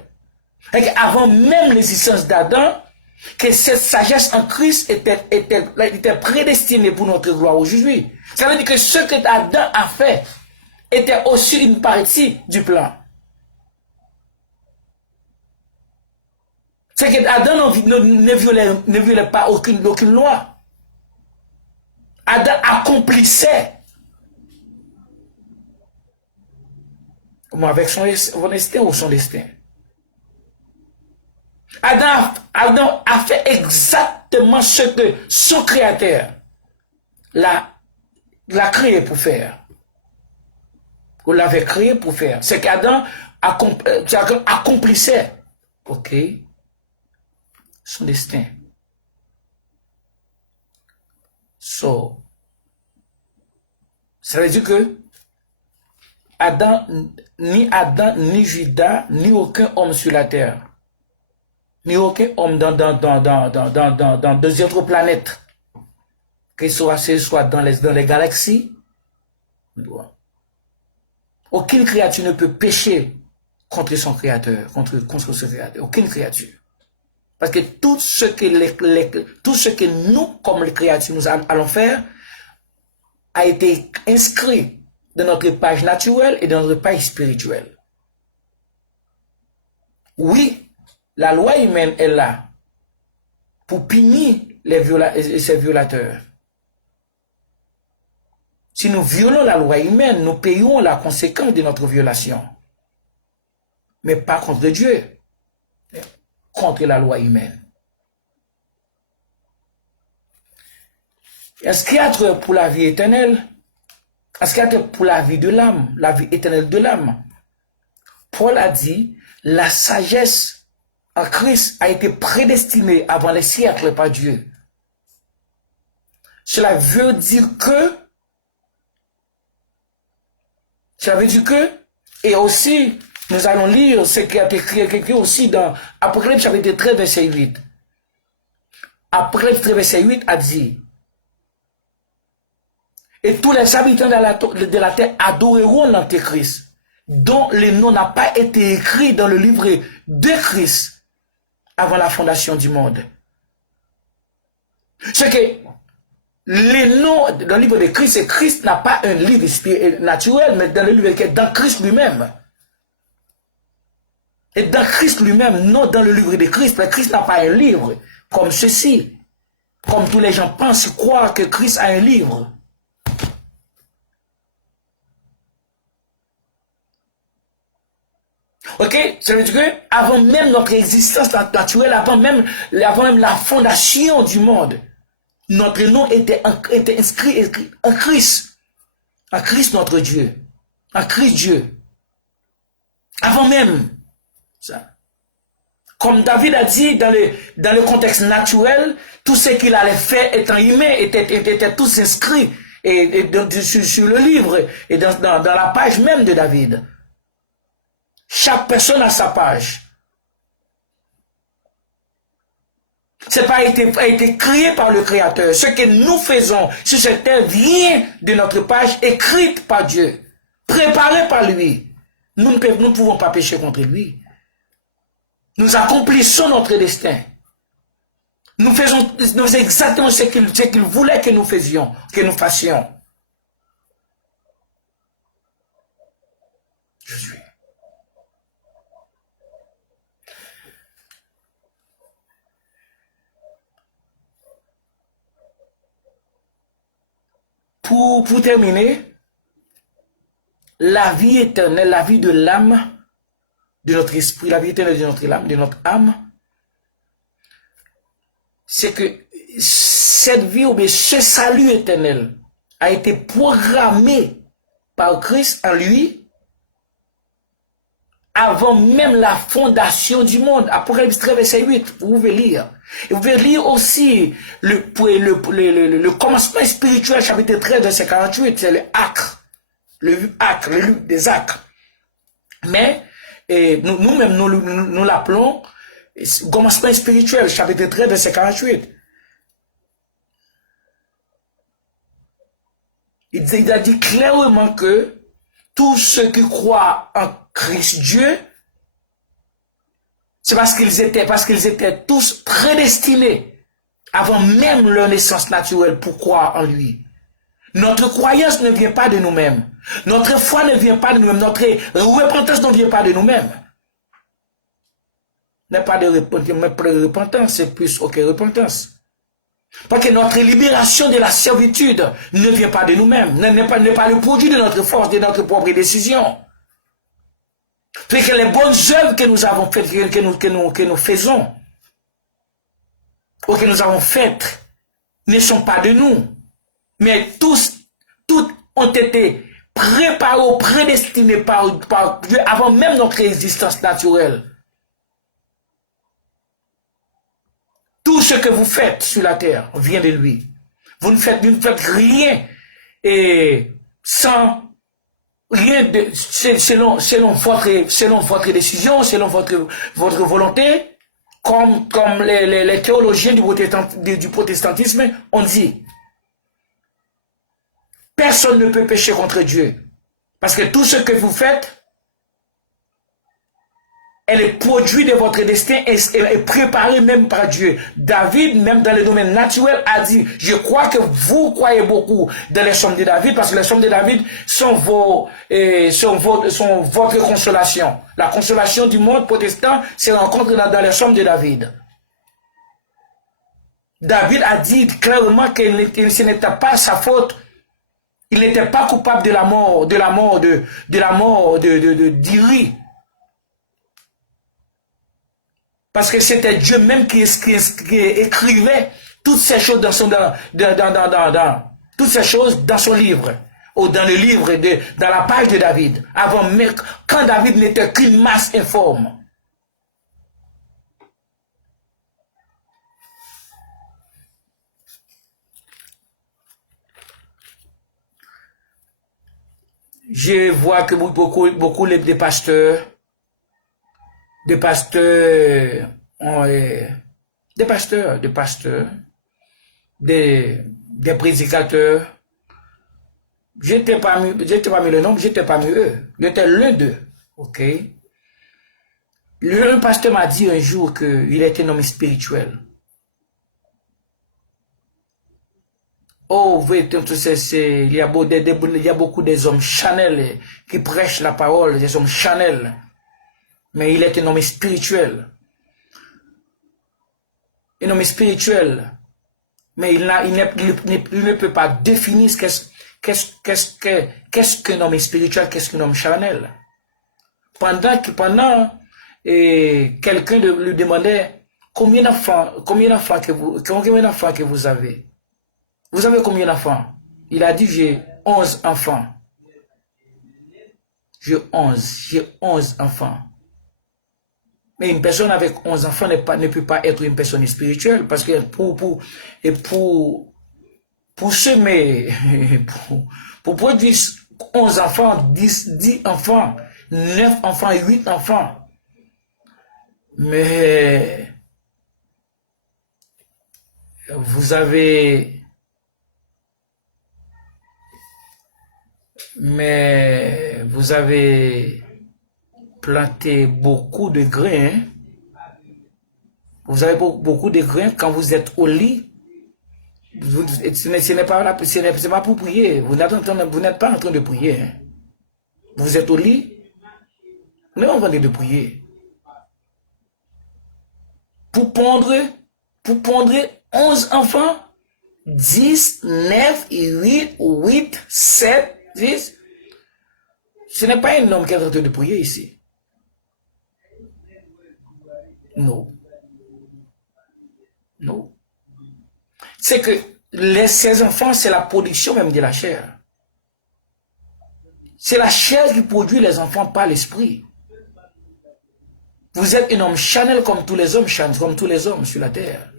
Et avant même l'existence d'Adam, que cette sagesse en Christ était prédestinée pour notre gloire aujourd'hui. Ça veut dire que ce que Adam a fait était aussi une partie du plan. C'est que Adam ne violait pas aucune loi. Adam accomplissait avec son destin ou son destin. Adam a fait exactement ce que son créateur l'a créé pour faire. On l'avait créé pour faire. C'est qu'Adam accomplissait, ok, son destin. So, ça veut dire que Adam, ni Judas, ni aucun homme sur la terre, ni aucun homme dans deux autres planètes, que ce soit dans les galaxies, aucune créature ne peut pécher contre son créateur, contre son créateur, aucune créature. Parce que tout ce que nous, comme les créatures, nous allons faire, a été inscrit dans notre page naturelle et dans notre page spirituelle. Oui, la loi humaine est là pour punir ces violateurs. Si nous violons la loi humaine, nous payons la conséquence de notre violation. Mais pas contre Dieu, contre la loi humaine. Est-ce qu'il y a pour la vie éternelle? Est-ce qu'il y a pour la vie de l'âme, la vie éternelle de l'âme? Paul a dit, la sagesse en Christ a été prédestinée avant les siècles par Dieu. Cela veut dire que, et aussi, nous allons lire ce qui a été écrit aussi dans Apocalypse chapitre 13, verset 8. Apocalypse 13, verset 8 a dit, et tous les habitants de la terre adoreront l'Antéchrist, dont le nom n'a pas été écrit dans le livre de Christ avant la fondation du monde. C'est que le nom dans le livre de Christ, c'est Christ n'a pas un livre naturel, mais dans le livre qui est dans Christ lui-même. Et dans Christ lui-même, non dans le livre de Christ, mais Christ n'a pas un livre comme ceci. Comme tous les gens pensent croire que Christ a un livre. Ok, ça veut dire que avant même notre existence naturelle, avant même la fondation du monde, notre nom était inscrit en Christ. En Christ notre Dieu. En Christ Dieu. Avant même ça. Comme David a dit dans le contexte naturel, tout ce qu'il allait faire étant humain était tous inscrits sur le livre et dans la page même de David. Chaque personne a sa page. C'est pas a été créé par le Créateur. Ce que nous faisons sur cette terre vient de notre page écrite par Dieu, préparée par lui. Nous ne pouvons pas pécher contre lui. Nous accomplissons notre destin. Nous faisons exactement ce qu'il voulait que nous fassions. Je suis. Pour terminer, la vie éternelle, la vie de l'âme, de notre esprit, la vie éternelle de notre âme, c'est que cette vie ou bien ce salut éternel a été programmé par Christ en lui avant même la fondation du monde. Apocalypse 13, verset 8, vous pouvez lire. Et vous pouvez lire aussi le commencement spirituel, chapitre 13, verset 48, c'est le acre. Le livre des acres. Mais nous-mêmes, nous l'appelons commencement spirituel, chapitre 13, verset 48. Il a dit clairement que tous ceux qui croient en Christ Dieu, c'est parce qu'ils étaient tous prédestinés avant même leur naissance naturelle pour croire en lui. Notre croyance ne vient pas de nous-mêmes. Notre foi ne vient pas de nous-mêmes. Notre repentance ne vient pas de nous-mêmes. N'est pas de repentance, c'est plus que repentance. Parce que notre libération de la servitude ne vient pas de nous-mêmes, n'est pas le produit de notre force, de notre propre décision. Parce que les bonnes œuvres que nous avons faites, que nous faisons, ou que nous avons faites, ne sont pas de nous. Mais toutes ont été préparé, prédestiné par Dieu avant même notre existence naturelle. Tout ce que vous faites sur la terre vient de lui. Vous ne faites rien et sans rien de, selon votre décision, selon votre volonté, comme les théologiens du protestantisme ont dit. Personne ne peut pécher contre Dieu. Parce que tout ce que vous faites, elle est produit de votre destin et est préparée même par Dieu. David, même dans le domaine naturel, a dit, je crois que vous croyez beaucoup dans les psaumes de David, parce que les psaumes de David sont votre consolation. La consolation du monde protestant se rencontre dans les psaumes de David. David a dit clairement que ce n'était pas sa faute. Il n'était pas coupable de la mort d'Iri. Parce que c'était Dieu même qui écrivait toutes ces choses dans son livre, ou dans le livre, dans la page de David, quand David n'était qu'une masse informe. Je vois que beaucoup des pasteurs, des prédicateurs. J'étais parmi le nombre, j'étais parmi eux. J'étais l'un d'eux. Ok? Un pasteur m'a dit un jour qu'il était un homme spirituel. Oh, oui, il y a beaucoup des hommes Chanel qui prêchent la parole, des hommes Chanel. Mais il est un homme spirituel. Un homme spirituel. Mais il ne peut pas définir qu'est-ce qu'un homme spirituel, qu'est-ce qu'un homme charnel. Pendant quelqu'un lui demandait combien d'enfants que vous avez. Vous avez combien d'enfants? Il a dit, j'ai 11 enfants. J'ai 11 enfants. Mais une personne avec 11 enfants ne peut pas être une personne spirituelle, parce que pour semer, pour produire 11 enfants, 10 enfants, 9 enfants, 8 enfants. Mais vous avez planté beaucoup de grains. Hein? Vous avez beaucoup de grains quand vous êtes au lit. Ce n'est pas pour prier. Vous n'êtes pas en train de prier. Hein? Vous êtes au lit. Vous n'êtes pas en train de prier. Pour pondre 11 enfants, 10, 9, 8, 7, 10. Ce n'est pas un homme qui est en train de prier ici. Non. Non. C'est que ces enfants, c'est la production même de la chair. C'est la chair qui produit les enfants par l'esprit. Vous êtes un homme charnel comme tous les hommes sur la terre.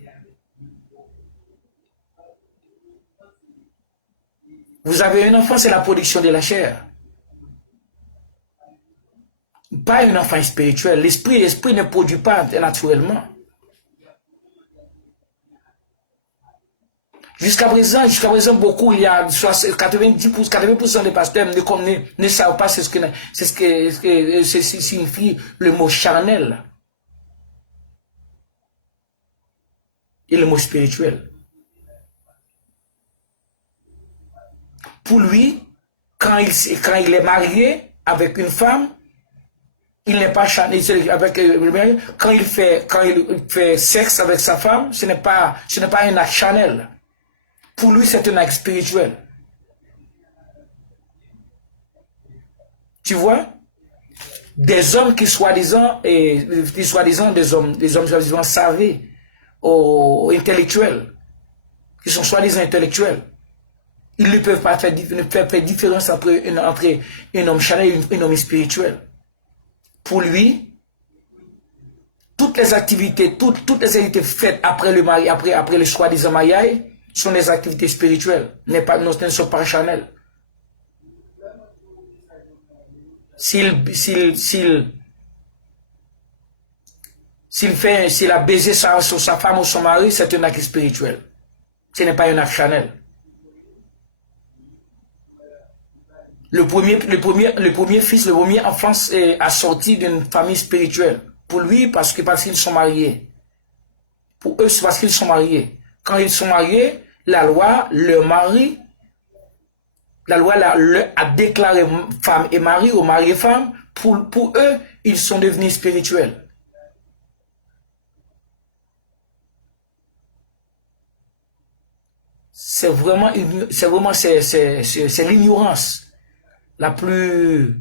Vous avez un enfant, c'est la production de la chair. Pas un enfant spirituel. L'esprit ne produit pas naturellement. Jusqu'à présent, beaucoup, il y a 80% des pasteurs ne savent pas ce que signifie le mot charnel et le mot spirituel. Pour lui, quand il est marié avec une femme, il n'est pas charnel. Quand il fait sexe avec sa femme, ce n'est pas un acte charnel. Pour lui, c'est un acte spirituel. Tu vois? Des hommes qui soi-disant des hommes soi-disant savés ou intellectuels, qui sont soi-disant intellectuels, Ils ne peuvent pas faire différence entre un homme charnel et un homme spirituel. Pour lui, toutes les activités faites après le mariage, après le soi-disant mariage, sont des activités spirituelles, ne sont pas charnelles. S'il a baisé sa femme ou son mari, c'est un acte spirituel. Ce n'est pas un acte charnel. Le premier fils, le premier enfant est assorti d'une famille spirituelle. Pour lui, parce qu'ils sont mariés. Pour eux, c'est parce qu'ils sont mariés. Quand ils sont mariés, la loi, leur mari, la loi a déclaré femme et mari ou mari et femme. Pour eux, ils sont devenus spirituels. C'est vraiment l'ignorance la plus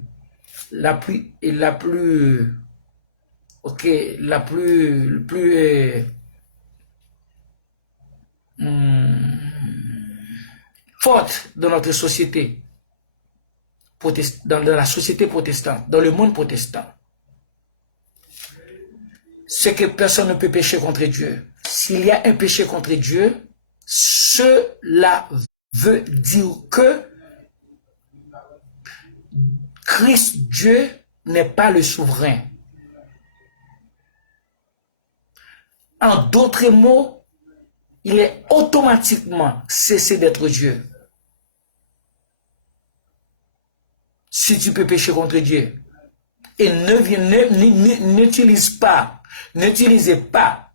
forte dans notre société, dans la société protestante, dans le monde protestant. C'est que personne ne peut pécher contre Dieu. S'il y a un péché contre Dieu, cela veut dire que Christ, Dieu, n'est pas le souverain. En d'autres mots, il est automatiquement cessé d'être Dieu. Si tu peux pécher contre Dieu. Et n'utilisez pas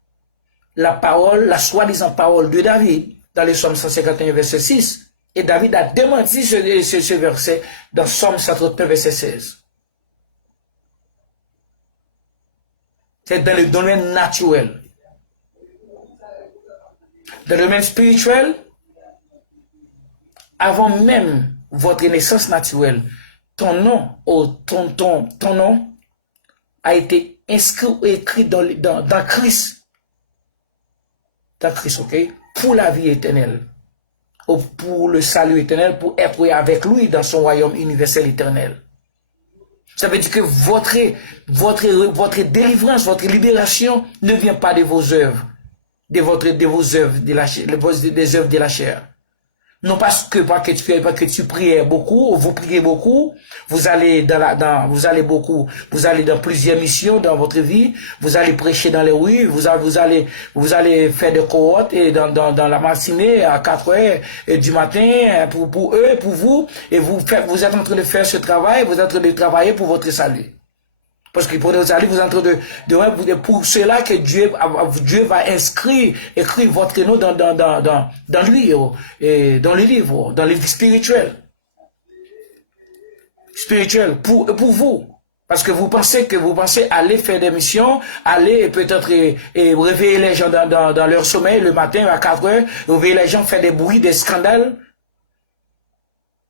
la parole, la soi-disant parole de David, dans le Psaume 151, verset 6. Et David a démenti ce verset dans Psaume 139, verset 16. C'est dans le domaine naturel. Dans le domaine spirituel, avant même votre naissance naturelle, ton nom a été inscrit ou écrit dans Christ. Dans Christ, ok? Pour la vie éternelle. Ou pour le salut éternel, pour être avec lui dans son royaume universel éternel. Ça veut dire que votre délivrance, votre libération ne vient pas de vos œuvres, des œuvres de la chair. Non parce que tu priez beaucoup, vous priez beaucoup, vous allez dans plusieurs missions dans votre vie, vous allez prêcher dans les rues, vous allez faire des cohortes et dans la matinée à 4 heures du matin pour eux, pour vous, et vous êtes en train de faire ce travail, vous êtes en train de travailler pour votre salut. Parce que pour votre salut, vous êtes en train de pour cela que Dieu va écrire votre nom dans lui, et dans le livre spirituel. Spirituel, pour vous. Parce que vous pensez aller faire des missions, aller peut-être réveiller les gens dans leur sommeil le matin à 4 heures, réveiller les gens, faire des bruits, des scandales.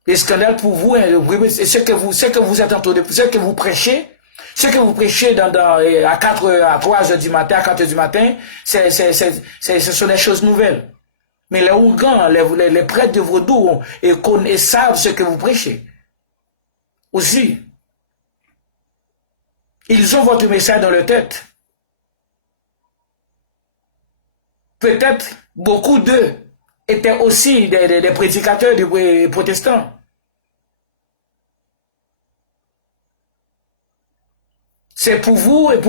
Des scandales pour vous, ce que vous êtes en train de, ce que vous prêchez, ce que vous prêchez à 3 heures du matin, à 4 heures du matin, ce sont des choses nouvelles. Mais les Ougans, les prêtres de Vaudou, et savent ce que vous prêchez. Aussi. Ils ont votre message dans leur tête. Peut-être beaucoup d'eux étaient aussi des prédicateurs protestants. C'est pour vous et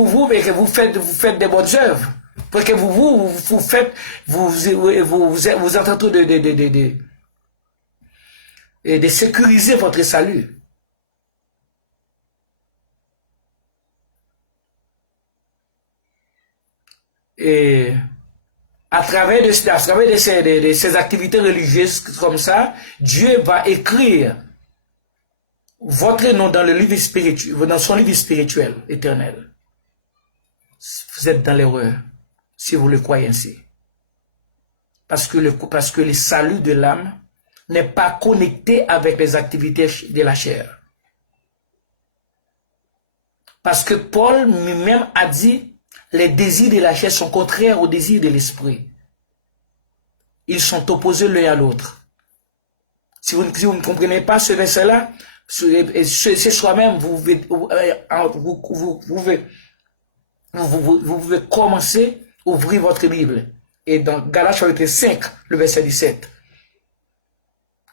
que vous faites des bonnes œuvres. Parce que vous êtes en train de sécuriser votre salut. Et à travers de ces activités religieuses comme ça, Dieu va écrire votre nom dans le livre spirituel, dans son livre spirituel éternel. Vous êtes dans l'erreur si vous le croyez ainsi. Parce que le salut de l'âme n'est pas connecté avec les activités de la chair. Parce que Paul lui-même a dit, les désirs de la chair sont contraires aux désirs de l'esprit. Ils sont opposés l'un à l'autre. Si vous ne comprenez pas ce verset-là, c'est soi-même, vous pouvez commencer à ouvrir votre Bible. Et dans Galates chapitre 5, le verset 17.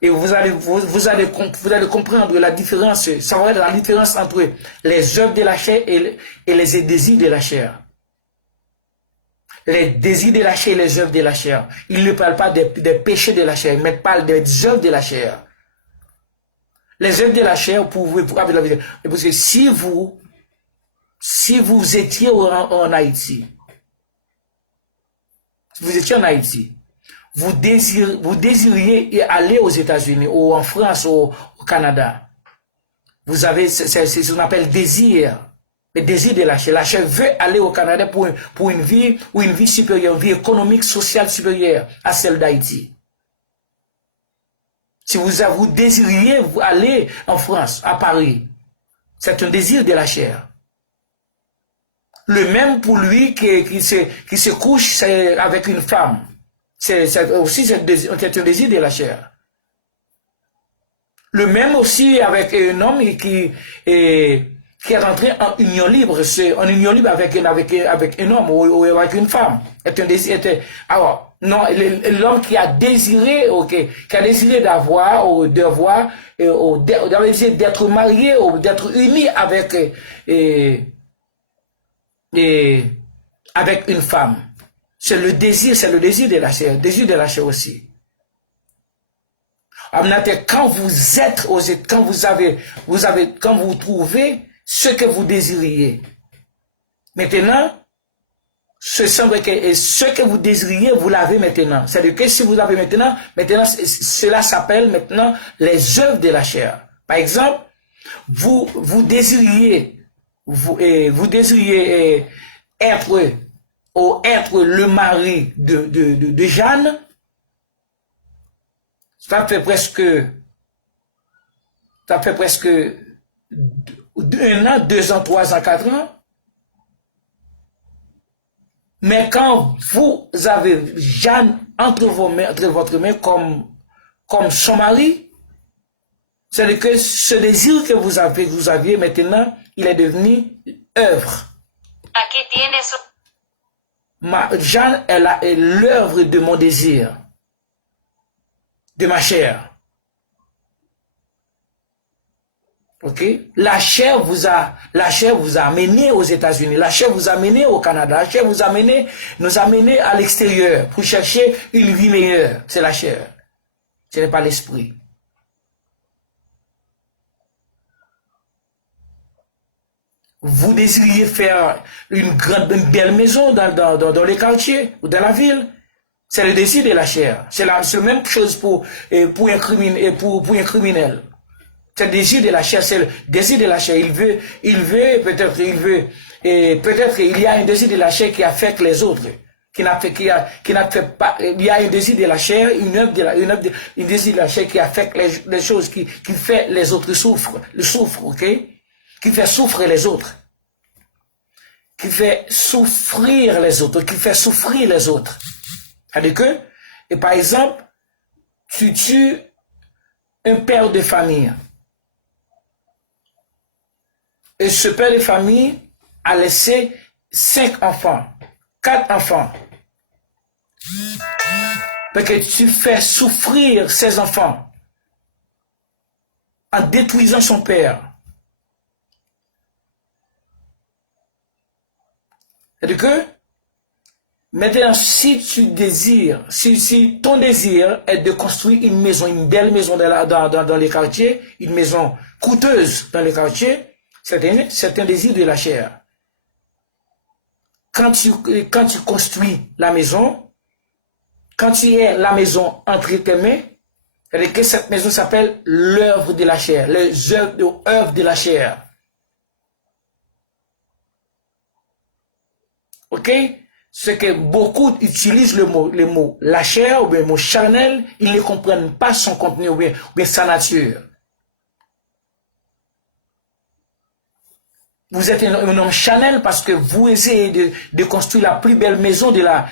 Et vous allez comprendre la différence, ça va être la différence entre les œuvres de la chair et les désirs de la chair. Les désirs de la chair et les œuvres de la chair. Il ne parle pas des péchés de la chair, mais il parle des œuvres de la chair. Les œuvres de la chair, parce que si vous étiez en Haïti, vous désiriez aller aux États-Unis, ou en France, ou au Canada. Vous avez, c'est ce qu'on appelle désir. Le désir de la chair. La chair veut aller au Canada pour une vie supérieure, une vie économique, sociale supérieure à celle d'Haïti. Si vous désiriez aller en France, à Paris, c'est un désir de la chair. Le même pour lui qui se couche avec une femme. C'est aussi un désir de la chair. Le même aussi avec un homme qui est rentré en union libre, avec un homme ou avec une femme. Alors, non, l'homme qui a désiré, qui a désiré d'être marié ou d'être uni avec une femme. C'est le désir de la chair, le désir de la chair aussi. Quand vous trouvez ce que vous désiriez, maintenant, ce que vous désiriez, vous l'avez maintenant. C'est-à-dire que si vous l'avez maintenant, cela s'appelle maintenant les œuvres de la chair. Par exemple, vous désiriez être le mari de Jeanne. Ça fait presque 1 an, 2 ans, 3 ans, 4 ans. Mais quand vous avez Jeanne entre votre main comme son mari, c'est que ce désir que vous aviez maintenant, il est devenu œuvre. Jeanne est l'œuvre de mon désir, de ma chair. Ok? La chair vous a amené aux États-Unis, la chair vous a amené au Canada, la chair nous a amené à l'extérieur pour chercher une vie meilleure. C'est la chair. Ce n'est pas l'esprit. Vous désiriez faire une belle maison dans les quartiers ou dans la ville. C'est le désir de la chair. C'est la même chose pour un criminel. C'est le désir de la chair, c'est le désir de la chair. Peut-être il y a un désir de la chair qui affecte les autres. Il y a un désir de la chair, un désir de la chair qui affecte les choses, qui fait les autres souffrent, ok? Qui fait souffrir les autres. Qui fait souffrir les autres, qui fait souffrir les autres. C'est-à-dire que, et par exemple, tu tues un père de famille. Et ce père de famille a laissé 5 enfants, 4 enfants. Parce que tu fais souffrir ces enfants en détruisant son père. C'est-à-dire que, maintenant, si ton désir est de construire une maison, une belle maison dans les quartiers, une maison coûteuse dans les quartiers, c'est un désir de la chair. Quand tu construis la maison, quand tu es la maison entre tes mains, c'est-à-dire que cette maison s'appelle l'œuvre de la chair, les œuvres de la chair. Ok? Ce que beaucoup utilisent le mot la chair ou bien le mot charnel, ils ne comprennent pas son contenu ou bien sa nature. Vous êtes un homme charnel parce que vous essayez de construire la plus belle maison de la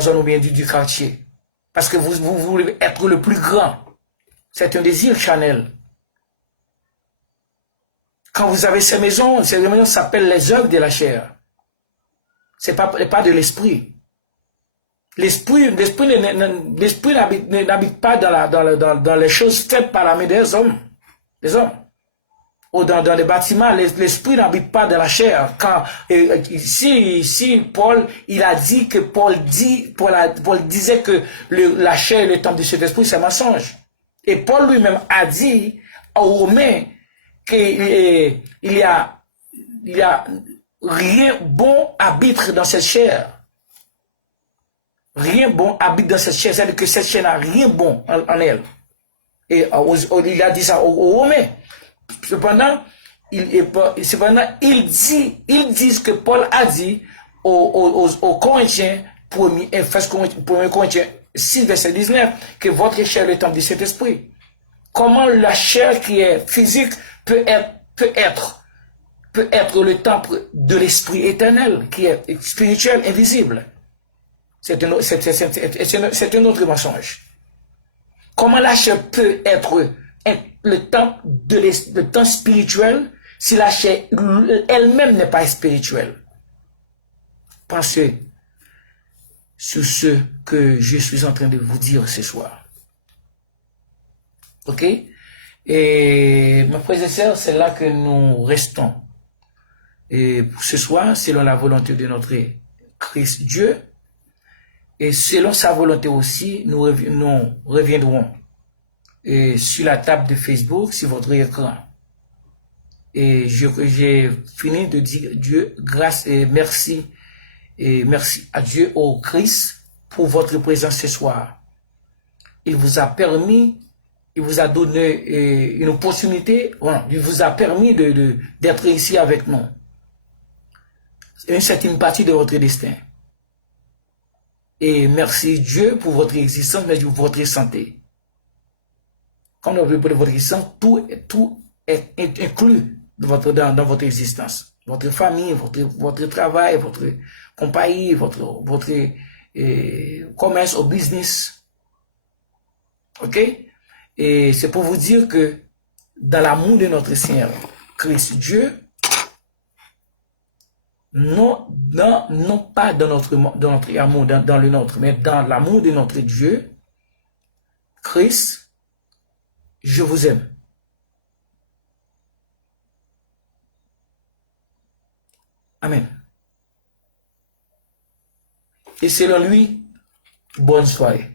zone ou bien du quartier. Parce que vous voulez être le plus grand. C'est un désir charnel. Quand vous avez ces maisons s'appellent les œuvres de la chair. C'est pas de l'esprit. L'esprit n'habite pas dans les choses faites par la main des hommes. Des hommes. Ou dans les bâtiments, l'esprit n'habite pas dans la chair. Quand si Paul, il a dit que Paul disait que la chair est le temple de cet esprit, c'est un mensonge. Et Paul lui-même a dit aux Romains qu'il y a rien bon habite dans cette chair. Rien bon habite dans cette chair, c'est-à-dire que cette chair n'a rien bon en elle. Et il a dit ça aux Romains. Cependant, ils disent que Paul a dit aux Corinthiens, 1 Corinthiens 6, verset 19, que votre chair est le temple de cet esprit. Comment la chair qui est physique peut être le temple de l'esprit éternel, qui est spirituel, invisible? C'est un autre mensonge. Comment la chair peut être le temps spirituel si la chair elle-même n'est pas spirituelle? Pensez sur ce que je suis en train de vous dire ce soir. Ok? Et mes frères et sœurs, c'est là que nous restons. Et pour ce soir, selon la volonté de notre Christ Dieu, et selon sa volonté aussi, nous reviendrons sur la table de Facebook, sur votre écran. Et j'ai fini de dire Dieu, grâce et merci à Dieu, au Christ, pour votre présence ce soir. Il vous a permis, il vous a donné une opportunité, il vous a permis d'être ici avec nous. C'est une partie de votre destin. Et merci Dieu pour votre existence, mais pour votre santé. Quand on veut pour votre existence, tout est inclus dans votre existence. Votre famille, votre travail, votre compagnie, votre commerce ou business. Ok? Et c'est pour vous dire que dans l'amour de notre Seigneur Christ Dieu, non pas dans notre amour, dans le nôtre, mais dans l'amour de notre Dieu, Christ, je vous aime. Amen. Et selon lui, bonne soirée.